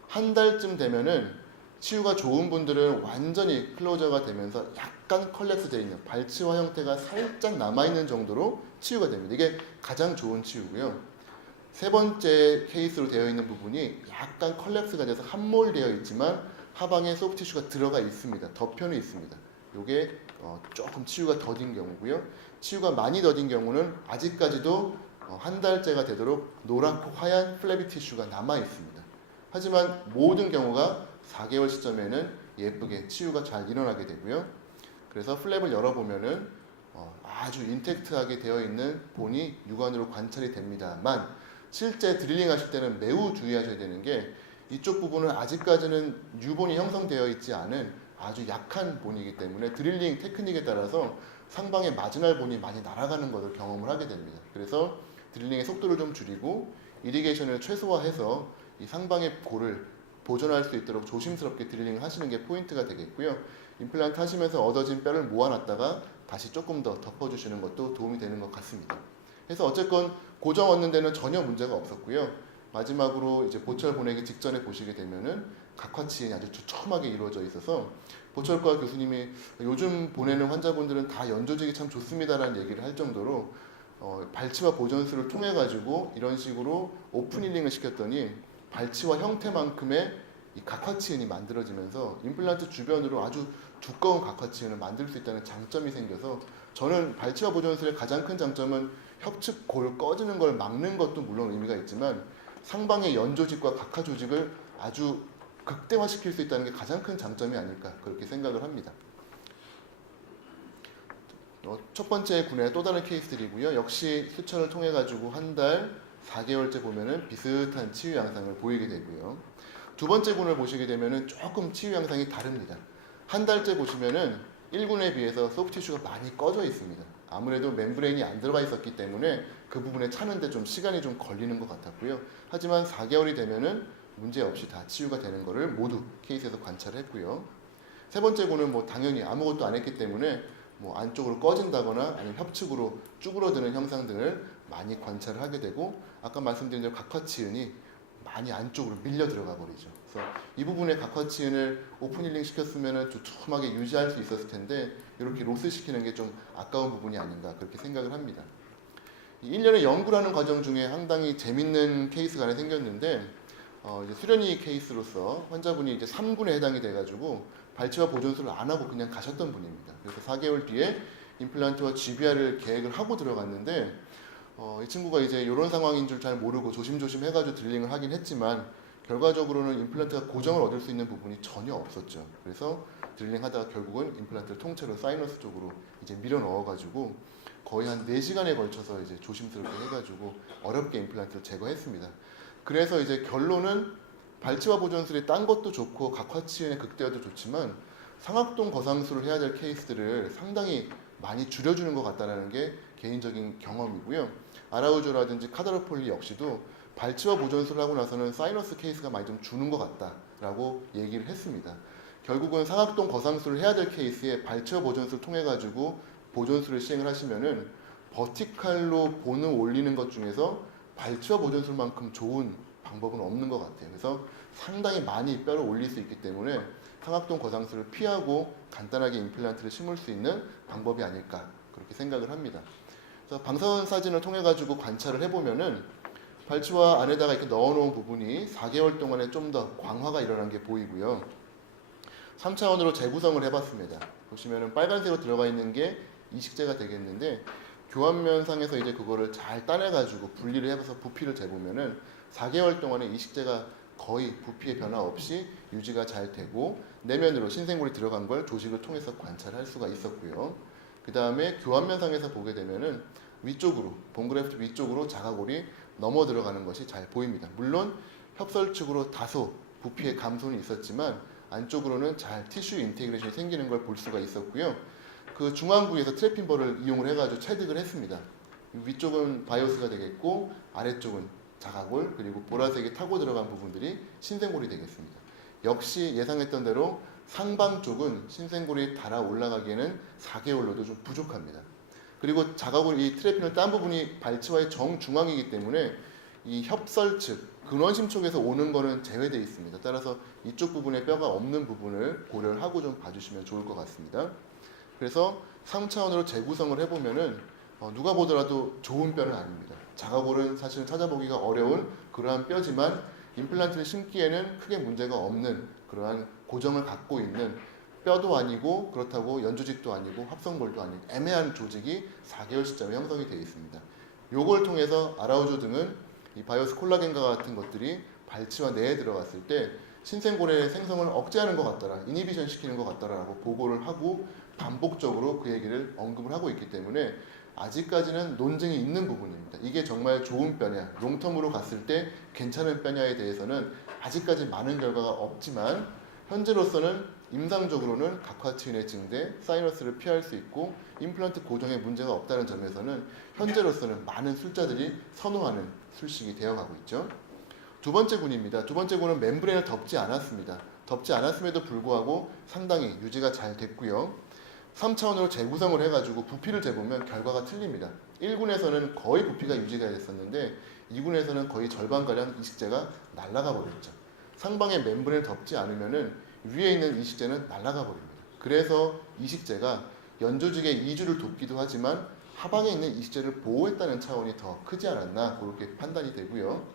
한 달쯤 되면은 치유가 좋은 분들은 완전히 클로저가 되면서 약간 컬렉스 되어 있는 발치와 형태가 살짝 남아있는 정도로 치유가 됩니다. 이게 가장 좋은 치유고요. 세 번째 케이스로 되어 있는 부분이 약간 컬렉스가 돼서 함몰되어 있지만 하방에 소프티슈가 들어가 있습니다. 덮여는 있습니다. 이게 조금 치유가 더딘 경우고요. 치유가 많이 더딘 경우는 아직까지도 한 달째가 되도록 노랗고 하얀 플래비 티슈가 남아 있습니다. 하지만 모든 경우가 4개월 시점에는 예쁘게 치유가 잘 일어나게 되고요. 그래서 플랩을 열어보면은 아주 인텍트하게 되어 있는 본이 육안으로 관찰이 됩니다만 실제 드릴링 하실 때는 매우 주의하셔야 되는 게 이쪽 부분은 아직까지는 유본이 형성되어 있지 않은 아주 약한 본이기 때문에 드릴링 테크닉에 따라서 상방의 마지널 본이 많이 날아가는 것을 경험을 하게 됩니다. 그래서 드릴링의 속도를 좀 줄이고 이리게이션을 최소화해서 이 상방의 골을 보존할 수 있도록 조심스럽게 드릴링을 하시는 게 포인트가 되겠고요. 임플란트 하시면서 얻어진 뼈를 모아놨다가 다시 조금 더 덮어주시는 것도 도움이 되는 것 같습니다. 그래서 어쨌건 고정 얻는 데는 전혀 문제가 없었고요. 마지막으로 이제 보철 보내기 직전에 보시게 되면은 각화치인이 아주 촘촘하게 이루어져 있어서 보철과 교수님이 요즘 보내는 환자분들은 다 연조직이 참 좋습니다라는 얘기를 할 정도로 발치와 보존술을 통해 가지고 이런 식으로 오픈 힐링을 시켰더니 발치와 형태만큼의 이 각화치은이 만들어지면서 임플란트 주변으로 아주 두꺼운 각화치은을 만들 수 있다는 장점이 생겨서 저는 발치와 보존술의 가장 큰 장점은 협측 골 꺼지는 걸 막는 것도 물론 의미가 있지만 상방의 연조직과 각화 조직을 아주 극대화시킬 수 있다는 게 가장 큰 장점이 아닐까 그렇게 생각을 합니다. 첫 번째 군의 또 다른 케이스들이고요. 역시 수천을 통해 가지고 한 달 4개월째 보면은 비슷한 치유 양상을 보이게 되고요. 두 번째 군을 보시게 되면은 조금 치유 양상이 다릅니다. 한 달째 보시면은 1군에 비해서 소프티슈가 많이 꺼져 있습니다. 아무래도 멤브레인이 안 들어가 있었기 때문에 그 부분에 차는데 좀 시간이 좀 걸리는 것 같았고요. 하지만 4개월이 되면은 문제 없이 다 치유가 되는 것을 모두 케이스에서 관찰했고요. 세 번째 군은 뭐 당연히 아무것도 안 했기 때문에 뭐 안쪽으로 꺼진다거나 아니면 협측으로 쭈그러드는 형상 등을 많이 관찰을 하게 되고 아까 말씀드린 대로 각화치은이 많이 안쪽으로 밀려 들어가 버리죠. 그래서 이 부분에 각화치은을 오픈 힐링 시켰으면 두툼하게 유지할 수 있었을 텐데 이렇게 로스 시키는 게 좀 아까운 부분이 아닌가 그렇게 생각을 합니다. 1년의 연구라는 과정 중에 상당히 재밌는 케이스가 하나 생겼는데 이제 수련이 케이스로서 환자분이 이제 3군에 해당이 돼가지고 발치와 보존술을 안 하고 그냥 가셨던 분입니다. 그래서 4개월 뒤에 임플란트와 GBR을 계획을 하고 들어갔는데 이 친구가 이제 이런 상황인 줄 잘 모르고 조심조심 해가지고 드릴링을 하긴 했지만 결과적으로는 임플란트가 고정을 얻을 수 있는 부분이 전혀 없었죠. 그래서 드릴링 하다가 결국은 임플란트를 통째로 사이너스 쪽으로 이제 밀어 넣어가지고 거의 한 4시간에 걸쳐서 이제 조심스럽게 해가지고 어렵게 임플란트를 제거했습니다. 그래서 이제 결론은 발치와 보존술이 딴 것도 좋고 각화치은의 극대화도 좋지만 상악동 거상술을 해야 될 케이스들을 상당히 많이 줄여주는 것 같다는 게 개인적인 경험이고요. 아라우조라든지 카다르폴리 역시도 발치와 보존술을 하고 나서는 사이너스 케이스가 많이 좀 주는 것 같다라고 얘기를 했습니다. 결국은 상악동 거상술을 해야 될 케이스에 발치와 보존술을 통해 가지고 보존술을 시행을 하시면은 버티칼로 본을 올리는 것 중에서 발치와 보존술만큼 좋은 방법은 없는 것 같아요. 그래서 상당히 많이 뼈를 올릴 수 있기 때문에 상악동 거상술을 피하고 간단하게 임플란트를 심을 수 있는 방법이 아닐까 그렇게 생각을 합니다. 그래서 방사선 사진을 통해 가지고 관찰을 해보면은 발치와 안에다가 이렇게 넣어놓은 부분이 4개월 동안에 좀 더 광화가 일어난 게 보이고요. 3차원으로 재구성을 해봤습니다. 보시면은 빨간색으로 들어가 있는 게 이식제가 되겠는데 교환면상에서 이제 그거를 잘 따내가지고 분리를 해서 부피를 재보면은 4개월 동안에 이식제가 거의 부피의 변화 없이 유지가 잘 되고 내면으로 신생골이 들어간 걸 조직을 통해서 관찰할 수가 있었고요. 그 다음에 교환면상에서 보게 되면은 위쪽으로 본그래프트 위쪽으로 자가골이 넘어 들어가는 것이 잘 보입니다. 물론 협설측으로 다소 부피의 감소는 있었지만 안쪽으로는 잘 티슈 인테그레이션이 생기는 걸 볼 수가 있었고요. 그 중앙 부위에서 트래핀벌을 이용을 해가지고 체득을 했습니다. 위쪽은 바이오스가 되겠고 아래쪽은 자가골 그리고 보라색이 타고 들어간 부분들이 신생골이 되겠습니다. 역시 예상했던 대로 상방 쪽은 신생골이 달아 올라가기에는 4개월로도 좀 부족합니다. 그리고 자가골 이 트래핀을 딴 부분이 발치와의 정중앙이기 때문에 이 협설측 근원심 쪽에서 오는 거는 제외되어 있습니다. 따라서 이쪽 부분에 뼈가 없는 부분을 고려를 하고 좀 봐주시면 좋을 것 같습니다. 그래서 3차원으로 재구성을 해보면은 누가 보더라도 좋은 뼈는 아닙니다. 자가골은 사실은 찾아보기가 어려운 그러한 뼈지만 임플란트를 심기에는 크게 문제가 없는 그러한 고정을 갖고 있는 뼈도 아니고 그렇다고 연조직도 아니고 합성골도 아니고 애매한 조직이 4개월 시점에 형성이 되어 있습니다. 요걸 통해서 아라우조 등은 이 바이오스 콜라겐과 같은 것들이 발치와 내에 들어갔을 때 신생골의 생성을 억제하는 것 같더라, 이니비션 시키는 것 같더라라고 보고를 하고 반복적으로 그 얘기를 언급을 하고 있기 때문에 아직까지는 논쟁이 있는 부분입니다. 이게 정말 좋은 뼈냐, 롱텀으로 갔을 때 괜찮은 뼈냐에 대해서는 아직까지 많은 결과가 없지만 현재로서는 임상적으로는 각화층의 증대, 사이너스를 피할 수 있고 임플란트 고정에 문제가 없다는 점에서는 현재로서는 많은 술자들이 선호하는 술식이 되어가고 있죠. 두 번째 군입니다. 두 번째 군은 멤브레인을 덮지 않았습니다. 덮지 않았음에도 불구하고 상당히 유지가 잘 됐고요. 3차원으로 재구성을 해가지고 부피를 재보면 결과가 틀립니다. 1군에서는 거의 부피가 유지가 됐었는데 2군에서는 거의 절반가량 이식제가 날아가 버렸죠. 상방의 멤브레인을 덮지 않으면은 위에 있는 이식제는 날아가 버립니다. 그래서 이식제가 연조직의 이주를 돕기도 하지만 하방에 있는 이식제를 보호했다는 차원이 더 크지 않았나 그렇게 판단이 되고요.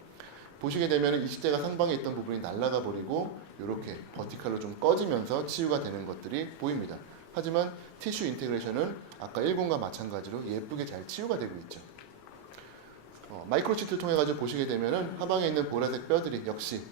보시게 되면 이식제가 상방에 있던 부분이 날아가 버리고 이렇게 버티칼로 좀 꺼지면서 치유가 되는 것들이 보입니다. 하지만 티슈 인테그레이션은 아까 1군과 마찬가지로 예쁘게 잘 치유가 되고 있죠. 마이크로치트를 통해 가지고 보시게 되면은 하방에 있는 보라색 뼈들이 역시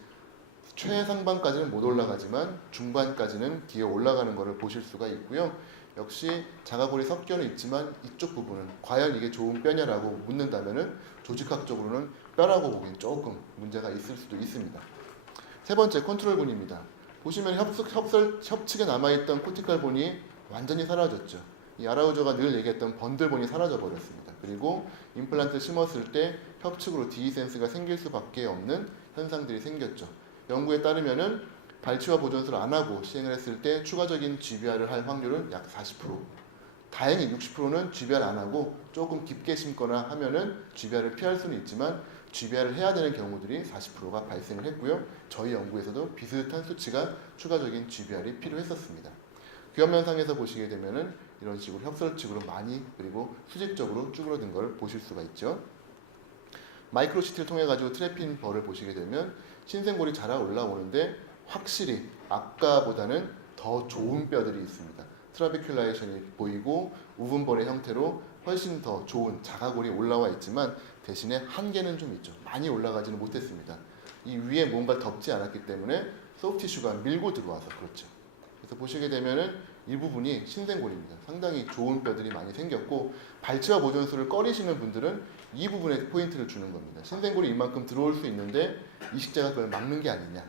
최상방까지는 못 올라가지만 중반까지는 기어 올라가는 것을 보실 수가 있고요. 역시 자가골이 섞여는 있지만 이쪽 부분은 과연 이게 좋은 뼈냐라고 묻는다면은 조직학적으로는 뼈라고 보기엔 조금 문제가 있을 수도 있습니다. 세 번째 컨트롤본입니다. 보시면 협측에 남아있던 코티칼 본이 완전히 사라졌죠. 이 아라우저가 늘 얘기했던 번들본이 사라져 버렸습니다. 그리고 임플란트 심었을 때 협측으로 디센스가 생길 수밖에 없는 현상들이 생겼죠. 연구에 따르면은 발치와 보존술을 안 하고 시행을 했을 때 추가적인 GBR을 할 확률은 약 40%. 다행히 60%는 GBR 안 하고 조금 깊게 심거나 하면은 GBR을 피할 수는 있지만 GBR을 해야 되는 경우들이 40%가 발생을 했고요. 저희 연구에서도 비슷한 수치가 추가적인 GBR이 필요했었습니다. 교환면상에서 보시게 되면은 이런 식으로 협설측으로 많이 그리고 수직적으로 쭈그러든 걸 보실 수가 있죠. 마이크로시티를 통해 가지고 트래핀 벌을 보시게 되면 신생골이 자라 올라오는데 확실히 아까보다는 더 좋은 뼈들이 있습니다. 트라비큘라이션이 보이고 우분벌의 형태로 훨씬 더 좋은 자가골이 올라와 있지만 대신에 한계는 좀 있죠. 많이 올라가지는 못했습니다. 이 위에 뭔가 덮지 않았기 때문에 소프티슈가 밀고 들어와서 그렇죠. 그래서 보시게 되면은 이 부분이 신생골입니다. 상당히 좋은 뼈들이 많이 생겼고 발치와 보존술을 꺼리시는 분들은 이 부분에 포인트를 주는 겁니다. 신생골이 이만큼 들어올 수 있는데 이식제가 그걸 막는 게 아니냐.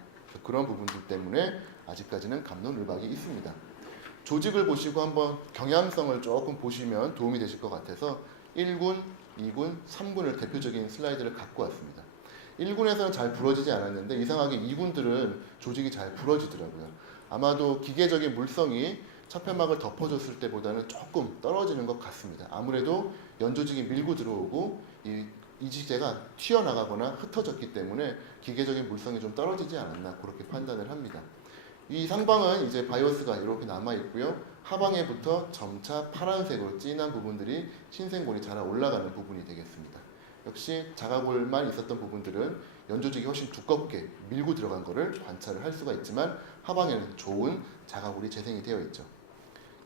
그런 부분들 때문에 아직까지는 갑론을박이 있습니다. 조직을 보시고 한번 경향성을 조금 보시면 도움이 되실 것 같아서 1군, 2군, 3군을 대표적인 슬라이드를 갖고 왔습니다. 1군에서는 잘 부러지지 않았는데 이상하게 2군들은 조직이 잘 부러지더라고요. 아마도 기계적인 물성이 차폐막을 덮어줬을 때보다는 조금 떨어지는 것 같습니다. 아무래도 연조직이 밀고 들어오고 이 이식제가 튀어나가거나 흩어졌기 때문에 기계적인 물성이 좀 떨어지지 않았나 그렇게 판단을 합니다. 이 상방은 이제 바이오스가 이렇게 남아 있고요. 하방에부터 점차 파란색으로 진한 부분들이 신생골이 자라 올라가는 부분이 되겠습니다. 역시 자가골만 있었던 부분들은 연조직이 훨씬 두껍게 밀고 들어간 것을 관찰을 할 수가 있지만 하방에는 좋은 자가골이 재생이 되어 있죠.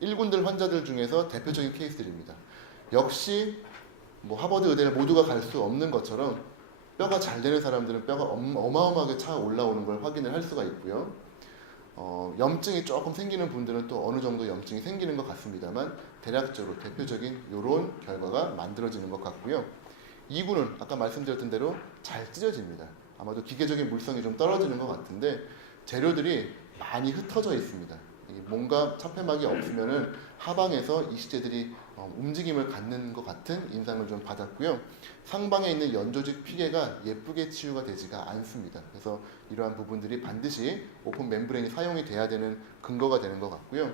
1군들 환자들 중에서 대표적인 케이스들입니다. 역시 하버드 의대를 모두가 갈 수 없는 것처럼 뼈가 잘 되는 사람들은 뼈가 어마어마하게 차 올라오는 걸 확인을 할 수가 있고요. 염증이 조금 생기는 분들은 또 어느 정도 염증이 생기는 것 같습니다만 대략적으로 대표적인 이런 결과가 만들어지는 것 같고요. 2부는 아까 말씀드렸던 대로 잘 찢어집니다. 아마도 기계적인 물성이 좀 떨어지는 것 같은데 재료들이 많이 흩어져 있습니다. 뭔가 차폐막이 없으면은 하방에서 이 시체들이 움직임을 갖는 것 같은 인상을 좀 받았고요. 상방에 있는 연조직 피계가 예쁘게 치유가 되지가 않습니다. 그래서 이러한 부분들이 반드시 오픈 멤브레인이 사용이 돼야 되는 근거가 되는 것 같고요.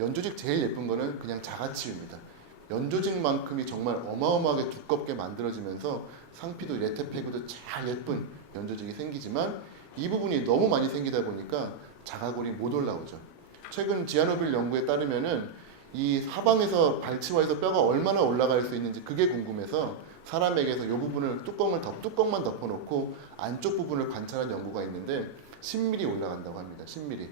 연조직 제일 예쁜 거는 그냥 자가치유입니다. 연조직만큼이 정말 어마어마하게 두껍게 만들어지면서 상피도 레테페그도 잘 예쁜 연조직이 생기지만 이 부분이 너무 많이 생기다 보니까 자가골이 못 올라오죠. 최근 지아노빌 연구에 따르면은 이 하방에서 발치와에서 뼈가 얼마나 올라갈 수 있는지 그게 궁금해서 사람에게서 이 부분을 뚜껑만 덮어놓고 안쪽 부분을 관찰한 연구가 있는데 10mm 올라간다고 합니다. 10mm.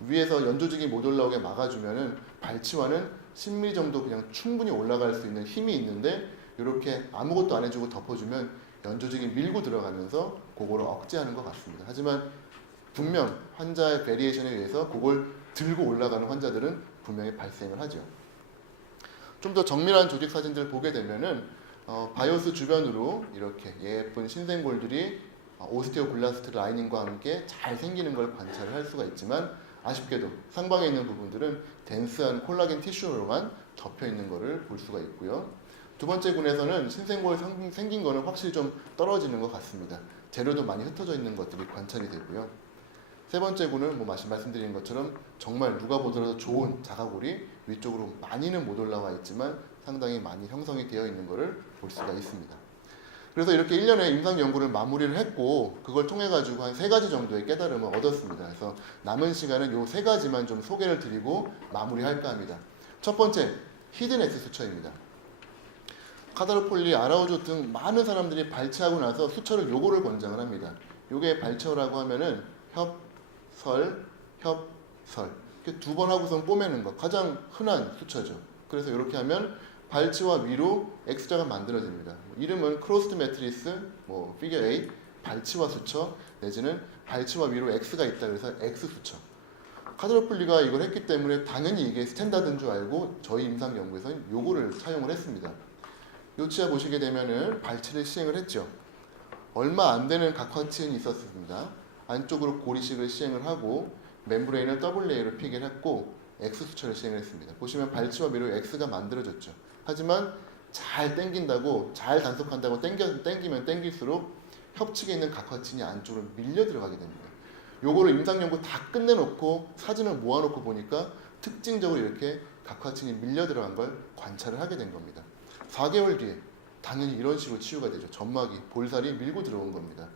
위에서 연조직이 못 올라오게 막아주면은 발치와는 10mm 정도 그냥 충분히 올라갈 수 있는 힘이 있는데 이렇게 아무것도 안 해주고 덮어주면 연조직이 밀고 들어가면서 그거를 억제하는 것 같습니다. 하지만 분명 환자의 베리에이션에 의해서 그걸 들고 올라가는 환자들은 분명히 발생을 하죠. 좀 더 정밀한 조직 사진들을 보게 되면은 바이오스 주변으로 이렇게 예쁜 신생골들이 오스테오블라스트 라이닝과 함께 잘 생기는 걸 관찰을 할 수가 있지만 아쉽게도 상방에 있는 부분들은 덴스한 콜라겐 티슈로만 덮여 있는 것을 볼 수가 있고요. 두 번째 군에서는 신생골 생긴 거는 확실히 좀 떨어지는 것 같습니다. 재료도 많이 흩어져 있는 것들이 관찰이 되고요. 세 번째 군은 말씀드린 것처럼 정말 누가 보더라도 좋은 자가골이 위쪽으로 많이는 못 올라와 있지만 상당히 많이 형성이 되어 있는 것을 볼 수가 있습니다. 그래서 이렇게 1년의 임상 연구를 마무리를 했고 그걸 통해 가지고 한 3가지 정도의 깨달음을 얻었습니다. 그래서 남은 시간은 요 3가지만 좀 소개를 드리고 마무리할까 합니다. 첫 번째, 히든엑스 수처입니다. 카다르폴리, 아라우조 등 많은 사람들이 발치하고 나서 수처를 요거를 권장을 합니다. 요게 발치어라고 하면은 협설, 협설 이렇게 2번 하고선 꿰매는 거 가장 흔한 수처죠. 그래서 이렇게 하면 발치와 위로 X자가 만들어집니다. 이름은 크로스드 매트리스, 피겨 8, 발치와 수처 내지는 발치와 위로 X가 있다 그래서 X 수처. 카드로플리가 이걸 했기 때문에 당연히 이게 스탠다드인 줄 알고 저희 임상 연구에서는 요거를 사용을 했습니다. 요 치아 보시게 되면은 발치를 시행을 했죠. 얼마 안 되는 각화치은이 있었습니다. 안쪽으로 고리식을 시행을 하고 멤브레인을 더블 레이어로 피기를 했고 X 수처를 시행을 했습니다. 보시면 발치와 위로 X가 만들어졌죠. 하지만 잘 당긴다고 잘 단속한다고 당기면 당길수록 협측에 있는 각화친이 안쪽으로 밀려 들어가게 됩니다. 요거를 임상 연구 다 끝내놓고 사진을 모아놓고 보니까 특징적으로 이렇게 각화친이 밀려 들어간 걸 관찰을 하게 된 겁니다. 4개월 뒤에 당연히 이런 식으로 치유가 되죠. 점막이 볼살이 밀고 들어온 겁니다.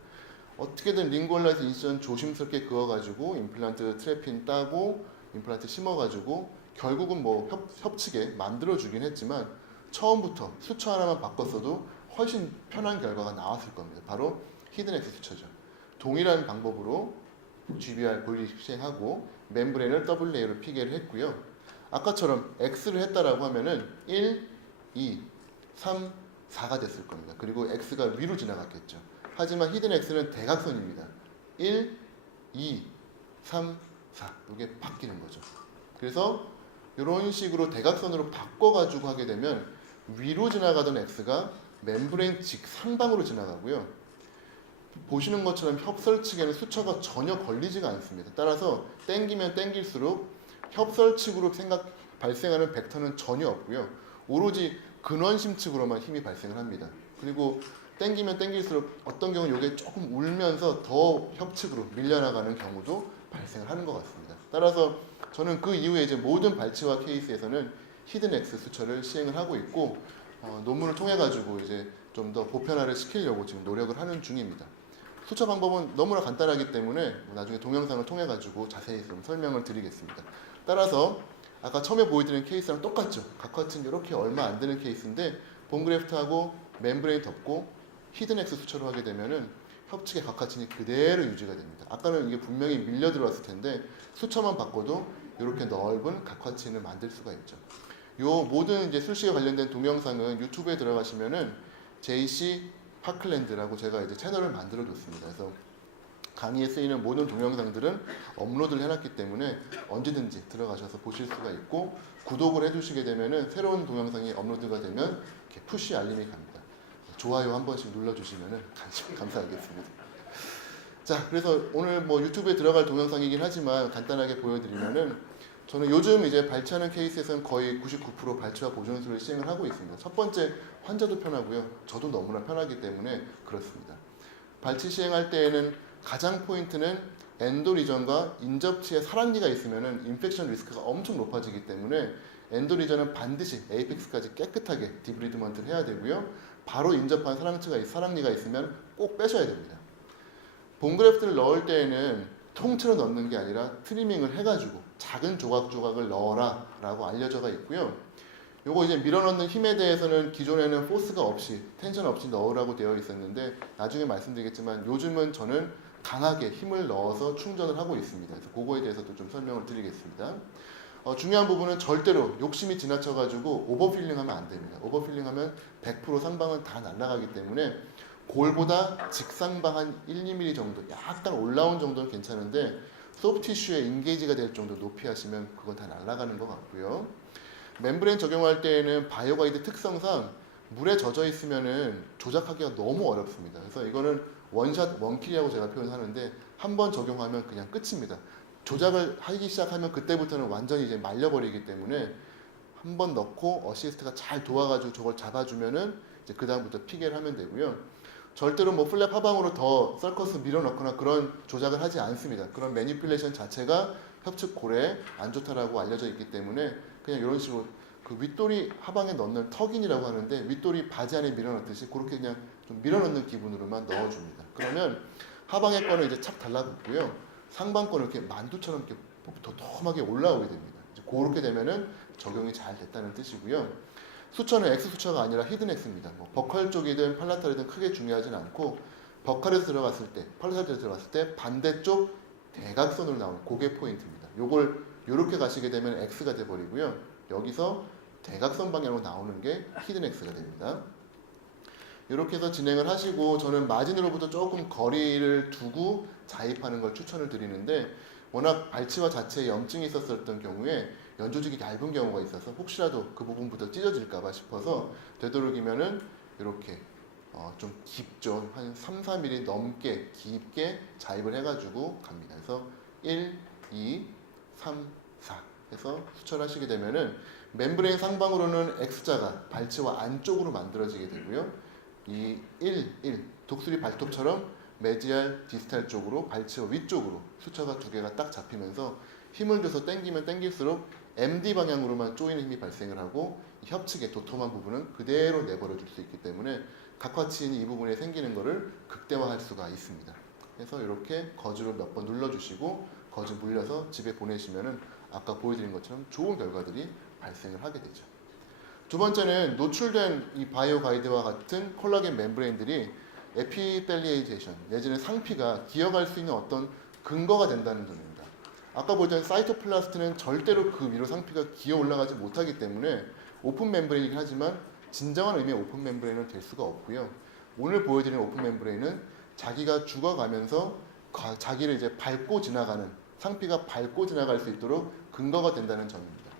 어떻게든 링구얼라이트 인시전 조심스럽게 그어가지고 임플란트 트래핀 따고 임플란트 심어가지고 결국은 협측에 만들어주긴 했지만 처음부터 수처 하나만 바꿨어도 훨씬 편한 결과가 나왔을 겁니다. 바로 히든엑스 수처죠. 동일한 방법으로 GBR 고리식 시행하고 멤브레인을 더블 레이어로 피게를 했고요. 아까처럼 X를 했다라고 하면은 1, 2, 3, 4가 됐을 겁니다. 그리고 X가 위로 지나갔겠죠. 하지만 히든엑스는 대각선입니다. 1, 2, 3, 4 이게 바뀌는 거죠. 그래서 이런 식으로 대각선으로 바꿔가지고 하게 되면 위로 지나가던 X가 멤브레인 직상방으로 지나가고요. 보시는 것처럼 협설 측에는 수처가 전혀 걸리지가 않습니다. 따라서 당기면 당길수록 협설 측으로 발생하는 벡터는 전혀 없고요. 오로지 근원심 측으로만 힘이 발생을 합니다. 그리고 당기면 당길수록 어떤 경우는 이게 조금 울면서 더 협측으로 밀려나가는 경우도 발생을 하는 것 같습니다. 따라서 저는 그 이후에 이제 모든 발치와 케이스에서는 히든엑스 수처를 시행을 하고 있고 논문을 통해 가지고 이제 좀 더 보편화를 시키려고 지금 노력을 하는 중입니다. 수처 방법은 너무나 간단하기 때문에 나중에 동영상을 통해 가지고 자세히 좀 설명을 드리겠습니다. 따라서 아까 처음에 보여드린 케이스랑 똑같죠. 각화층 이렇게 얼마 안 되는 케이스인데 본그래프트하고 멤브레인 덮고 히든엑스 수처로 하게 되면은 협측의 각화층이 그대로 유지가 됩니다. 아까는 이게 분명히 밀려 들어왔을 텐데 수처만 바꿔도 이렇게 넓은 각화층을 만들 수가 있죠. 요 모든 이제 술식에 관련된 동영상은 유튜브에 들어가시면은 JC 파클랜드라고 제가 이제 채널을 만들어 뒀습니다. 그래서 강의에 쓰이는 모든 동영상들은 업로드를 해놨기 때문에 언제든지 들어가셔서 보실 수가 있고, 구독을 해주시게 되면은 새로운 동영상이 업로드가 되면 이렇게 푸시 알림이 갑니다. 좋아요 한 번씩 눌러주시면은 감사하겠습니다. 자, 그래서 오늘 뭐 유튜브에 들어갈 동영상이긴 하지만 간단하게 보여드리면은, 저는 요즘 이제 발치하는 케이스에서는 거의 99% 발치와 보존술을 시행을 하고 있습니다. 첫 번째, 환자도 편하고요. 저도 너무나 편하기 때문에 그렇습니다. 발치 시행할 때에는 가장 포인트는 엔도리전과 인접치에 사랑니가 있으면은 인펙션 리스크가 엄청 높아지기 때문에 엔도리전은 반드시 에이펙스까지 깨끗하게 디브리드먼트를 해야 되고요. 바로 인접한 사랑니가 있으면 꼭 빼셔야 됩니다. 본그래프트를 넣을 때에는 통째로 넣는 게 아니라 트리밍을 해가지고 작은 조각조각을 넣어라 라고 알려져가 있고요. 요거 이제 밀어넣는 힘에 대해서는 기존에는 포스가 없이, 텐션 없이 넣으라고 되어 있었는데, 나중에 말씀드리겠지만 요즘은 저는 강하게 힘을 넣어서 충전을 하고 있습니다. 그래서 그거에 대해서도 좀 설명을 드리겠습니다. 중요한 부분은 절대로 욕심이 지나쳐가지고 오버필링하면 안 됩니다. 오버필링하면 100% 상방은 다 날아가기 때문에 골보다 직상방 한 1, 2mm 정도, 약간 올라온 정도는 괜찮은데 소프티슈에 인게이지가 될 정도 높이 하시면 그건 다 날아가는 것 같고요. 멤브레인 적용할 때에는 바이오가이드 특성상 물에 젖어 있으면은 조작하기가 너무 어렵습니다. 그래서 이거는 원샷 원킬이라고 제가 표현하는데, 한 번 적용하면 그냥 끝입니다. 조작을 하기 시작하면 그때부터는 완전히 이제 말려버리기 때문에 한 번 넣고 어시스트가 잘 도와가지고 저걸 잡아주면은 이제 그 다음부터 피게를 하면 되고요. 절대로 뭐 플랩 하방으로 더 서커스 밀어넣거나 그런 조작을 하지 않습니다. 그런 매니플레이션 자체가 협측 골에 안 좋다라고 알려져 있기 때문에 그냥 이런 식으로 그 윗돌이 하방에 넣는 턱인이라고 하는데, 윗돌이 바지 안에 밀어넣듯이 그렇게 그냥 좀 밀어넣는 기분으로만 넣어줍니다. 그러면 하방의 거는 이제 착 달라붙고요. 상방 거는 이렇게 만두처럼 이렇게 도톰하게 올라오게 됩니다. 이제 그렇게 되면은 적용이 잘 됐다는 뜻이고요. 수처는 X 수처가 아니라 히든 X입니다. 뭐 버칼 쪽이든 팔라탈이든 크게 중요하진 않고, 버칼에서 들어갔을 때, 팔라탈에서 들어갔을 때 반대쪽 대각선으로 나오는 그게 포인트입니다. 요걸 이렇게 가시게 되면 X가 돼버리고요. 여기서 대각선 방향으로 나오는 게 히든 X가 됩니다. 이렇게 해서 진행을 하시고, 저는 마진으로부터 조금 거리를 두고 자입하는 걸 추천을 드리는데, 워낙 발치와 자체에 염증이 있었던 경우에 연조직이 얇은 경우가 있어서 혹시라도 그 부분부터 찢어질까봐 싶어서 되도록이면은 이렇게 좀 깊죠. 한 3, 4mm 넘게 깊게 자입을 해가지고 갑니다. 그래서 1, 2, 3, 4 해서 수철 하시게 되면은 멤브레인 상방으로는 X자가 발치와 안쪽으로 만들어지게 되고요. 이 1, 독수리 발톱처럼 메디알, 디스탈 쪽으로 발치와 위쪽으로 수처가 두 개가 딱 잡히면서 힘을 줘서 당기면 당길수록 MD 방향으로만 조이는 힘이 발생을 하고, 협측의 도톰한 부분은 그대로 내버려 줄 수 있기 때문에 각화치인이 이 부분에 생기는 것을 극대화할 수가 있습니다. 그래서 이렇게 거즈로 몇 번 눌러주시고 거즈 물려서 집에 보내시면은 아까 보여드린 것처럼 좋은 결과들이 발생을 하게 되죠. 두 번째는 노출된 이 바이오 가이드와 같은 콜라겐 멤브레인들이 에피텔리에이제이션 내지는 상피가 기어갈 수 있는 어떤 근거가 된다는 점입니다. 아까 보던 사이토플라스트는 절대로 그 위로 상피가 기어 올라가지 못하기 때문에 오픈 멤브레인이긴 하지만 진정한 의미의 오픈 멤브레인은 될 수가 없고요. 오늘 보여드리는 오픈 멤브레인은 자기가 죽어가면서 자기를 이제 밟고 지나가는, 상피가 밟고 지나갈 수 있도록 근거가 된다는 점입니다.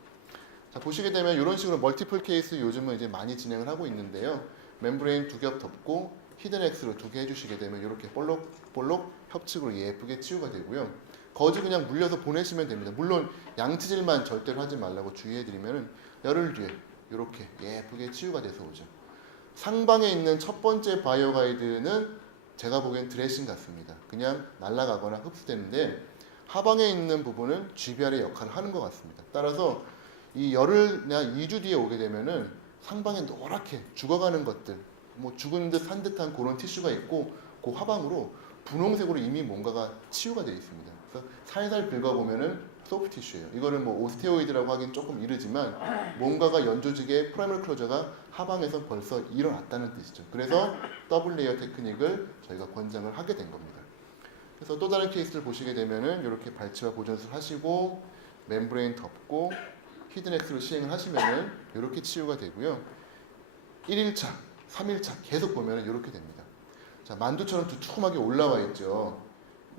자, 보시게 되면 이런 식으로 멀티플 케이스 요즘은 이제 많이 진행을 하고 있는데요. 멤브레인 두 겹 덮고 히든 X로 두 개 해주시게 되면 이렇게 볼록 협측으로 예쁘게 치유가 되고요. 거즈 그냥 물려서 보내시면 됩니다. 물론 양치질만 절대로 하지 말라고 주의해드리면 열흘 뒤에 이렇게 예쁘게 치유가 돼서 오죠. 상방에 있는 첫 번째 바이오 가이드는 제가 보기엔 드레싱 같습니다. 그냥 날아가거나 흡수되는데, 하방에 있는 부분은 GBR의 역할을 하는 것 같습니다. 따라서 이 열흘이나 2주 뒤에 오게 되면은 상방에 노랗게 죽어가는 것들, 뭐 죽은 듯 산 듯한 그런 티슈가 있고, 그 하방으로 분홍색으로 이미 뭔가가 치유가 되어 있습니다. 그래서 살살 긁어보면은 소프트 티슈예요. 이거는 뭐 오스테오이드라고 하긴 조금 이르지만 뭔가가 연조직의 프라이머리 클로저가 하방에서 벌써 일어났다는 뜻이죠. 그래서 더블 레이어 테크닉을 저희가 권장을 하게 된 겁니다. 그래서 또 다른 케이스를 보시게 되면은 이렇게 발치와 보존술 하시고 멤브레인 덮고 히든 X로 시행을 하시면은 이렇게 치유가 되고요. 1일차, 3일차 계속 보면은 이렇게 됩니다. 자, 만두처럼 두툼하게 올라와 있죠.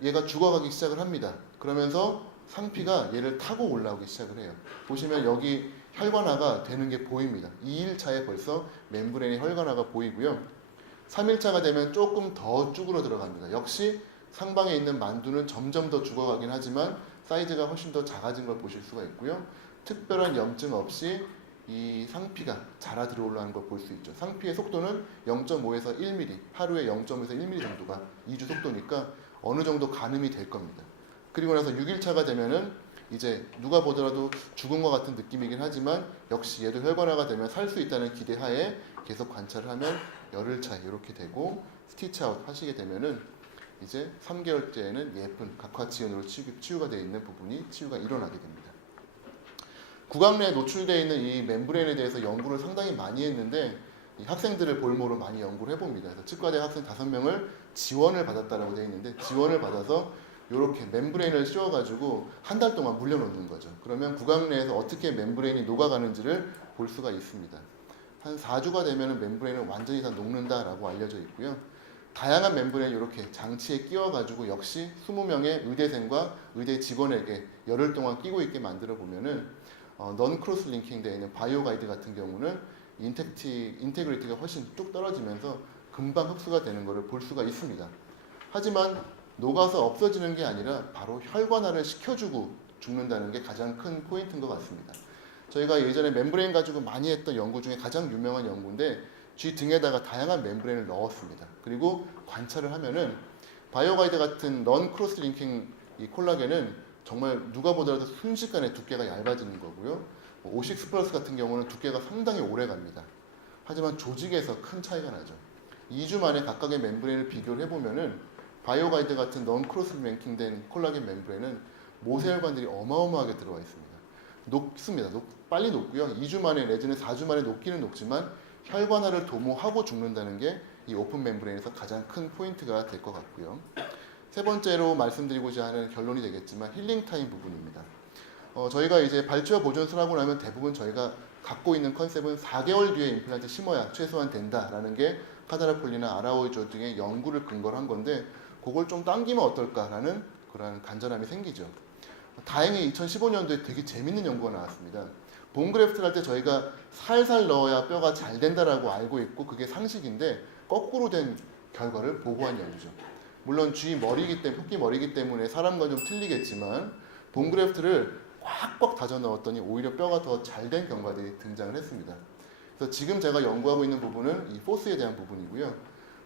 얘가 죽어가기 시작을 합니다. 그러면서 상피가 얘를 타고 올라오기 시작을 해요. 보시면 여기 혈관화가 되는 게 보입니다. 2일차에 벌써 멤브레인의 혈관화가 보이고요. 3일차가 되면 조금 더 쭈그러 들어갑니다. 역시 상방에 있는 만두는 점점 더 죽어가긴 하지만 사이즈가 훨씬 더 작아진 걸 보실 수가 있고요. 특별한 염증 없이 이 상피가 자라 들어올라오는 걸 볼 수 있죠. 상피의 속도는 0.5에서 1mm, 하루에 0.5에서 1mm 정도가 2주 속도니까 어느 정도 가늠이 될 겁니다. 그리고 나서 6일차가 되면은 이제 누가 보더라도 죽은 것 같은 느낌이긴 하지만 역시 얘도 혈관화가 되면 살 수 있다는 기대하에 계속 관찰을 하면 열흘차 이렇게 되고 스티치 아웃 하시게 되면은 이제 3개월째에는 예쁜 각화지연으로 치유가 되어 있는 부분이 치유가 일어나게 됩니다. 구강 내에 노출되어 있는 이 멤브레인에 대해서 연구를 상당히 많이 했는데 이 학생들을 볼모로 많이 연구를 해봅니다. 그래서 치과대 학생 5명을 지원을 받았다라고 되어 있는데 지원을 받아서 이렇게 멤브레인을 씌워가지고 한 달 동안 물려놓는 거죠. 그러면 구강 내에서 어떻게 멤브레인이 녹아가는지를 볼 수가 있습니다. 한 4주가 되면 멤브레인은 완전히 다 녹는다라고 알려져 있고요. 다양한 멤브레인 이렇게 장치에 끼워가지고 역시 20명의 의대생과 의대 직원에게 열흘 동안 끼고 있게 만들어 보면은 넌 크로스 링킹 되어 있는 바이오 가이드 같은 경우는 인테그리티가 훨씬 뚝 떨어지면서 금방 흡수가 되는 것을 볼 수가 있습니다. 하지만 녹아서 없어지는 게 아니라 바로 혈관화를 시켜주고 죽는다는 게 가장 큰 포인트인 것 같습니다. 저희가 예전에 멤브레인 가지고 많이 했던 연구 중에 가장 유명한 연구인데 쥐 등에다가 다양한 멤브레인을 넣었습니다. 그리고 관찰을 하면은 바이오가이드 같은 넌 크로스 링킹 이 콜라겐은 정말 누가 보더라도 순식간에 두께가 얇아지는 거고요. 오식스 플러스 같은 경우는 두께가 상당히 오래 갑니다. 하지만 조직에서 큰 차이가 나죠. 2주 만에 각각의 멤브레인을 비교를 해보면은 바이오가이드 같은 넌 크로스 링킹된 콜라겐 멤브레인은 모세혈관들이 어마어마하게 들어와 있습니다. 녹습니다. 빨리 녹고요. 2주 만에 내지는 4주 만에 녹기는 녹지만 혈관화를 도모하고 죽는다는 게 이 오픈 멤브레인에서 가장 큰 포인트가 될 것 같고요. 세 번째로 말씀드리고자 하는 결론이 되겠지만 힐링 타임 부분입니다. 저희가 이제 발치와 보존술 하고 나면 대부분 저희가 갖고 있는 컨셉은 4개월 뒤에 임플란트 심어야 최소한 된다라는 게 카다라폴리나 아라오이조 등의 연구를 근거로 한 건데 그걸 좀 당기면 어떨까라는 그런 간절함이 생기죠. 다행히 2015년도에 되게 재밌는 연구가 나왔습니다. 본그래프트를 할 때 저희가 살살 넣어야 뼈가 잘 된다라고 알고 있고 그게 상식인데 거꾸로 된 결과를 보고한 연구죠. 물론 쥐 머리이기 때문에 토끼 머리이기 때문에 사람과 좀 틀리겠지만 본그래프트를 꽉꽉 다져 넣었더니 오히려 뼈가 더 잘 된 경과들이 등장을 했습니다. 그래서 지금 제가 연구하고 있는 부분은 이 포스에 대한 부분이고요.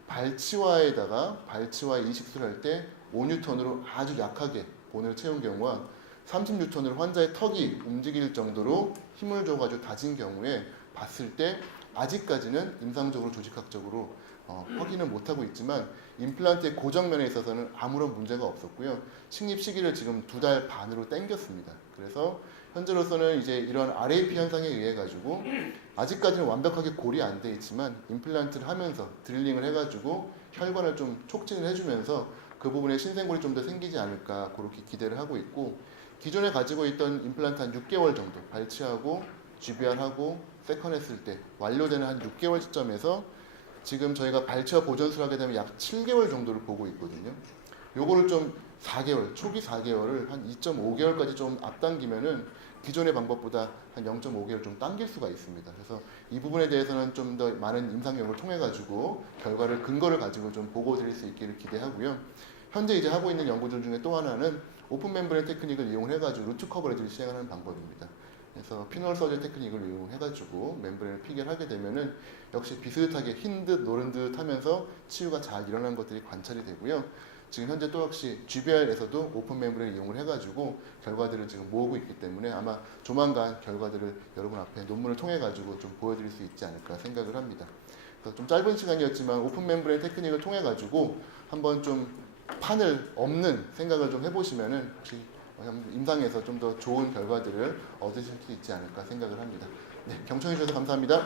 발치와에다가 발치와 이식술을 할 때 5N으로 아주 약하게 본을 채운 경우와 30N으로 환자의 턱이 움직일 정도로 힘을 줘가지고 다진 경우에 봤을 때 아직까지는 임상적으로 조직학적으로 확인은 못하고 있지만 임플란트의 고정면에 있어서는 아무런 문제가 없었고요. 식립 시기를 지금 2달 반으로 당겼습니다. 그래서 현재로서는 이제 이런 RAP 현상에 의해 가지고 아직까지는 완벽하게 골이 안 돼 있지만 임플란트를 하면서 드릴링을 해가지고 혈관을 좀 촉진을 해주면서 그 부분에 신생골이 좀 더 생기지 않을까 그렇게 기대를 하고 있고 기존에 가지고 있던 임플란트 한 6개월 정도 발치하고 GBR하고 세컨했을 때 완료되는 한 6개월 시점에서 지금 저희가 발치와 보존술 하게 되면 약 7개월 정도를 보고 있거든요. 요거를 좀 4개월, 초기 4개월을 한 2.5개월까지 좀 앞당기면은 기존의 방법보다 한 0.5개월 좀 당길 수가 있습니다. 그래서 이 부분에 대해서는 좀 더 많은 임상 연구를 통해 가지고 결과를 근거를 가지고 좀 보고 드릴 수 있기를 기대하고요. 현재 이제 하고 있는 연구들 중에 또 하나는 오픈 멤브레인 테크닉을 이용해 가지고 루트 커버리지를 시행하는 방법입니다. 그래서 피놀 서전 테크닉을 이용해 가지고 멤브레인을 피결하게 되면은 역시 비슷하게 흰 듯 노른 듯 하면서 치유가 잘 일어나는 것들이 관찰이 되고요. 지금 현재 또 역시 GBR에서도 오픈 멤브레인 이용을 해가지고 결과들을 지금 모으고 있기 때문에 아마 조만간 결과들을 여러분 앞에 논문을 통해 가지고 좀 보여드릴 수 있지 않을까 생각을 합니다. 그래서 좀 짧은 시간이었지만 오픈 멤브레인 테크닉을 통해 가지고 한번 좀 판을 없는 생각을 좀 해보시면은 혹시 임상에서 좀 더 좋은 결과들을 얻으실 수 있지 않을까 생각을 합니다. 네, 경청해 주셔서 감사합니다.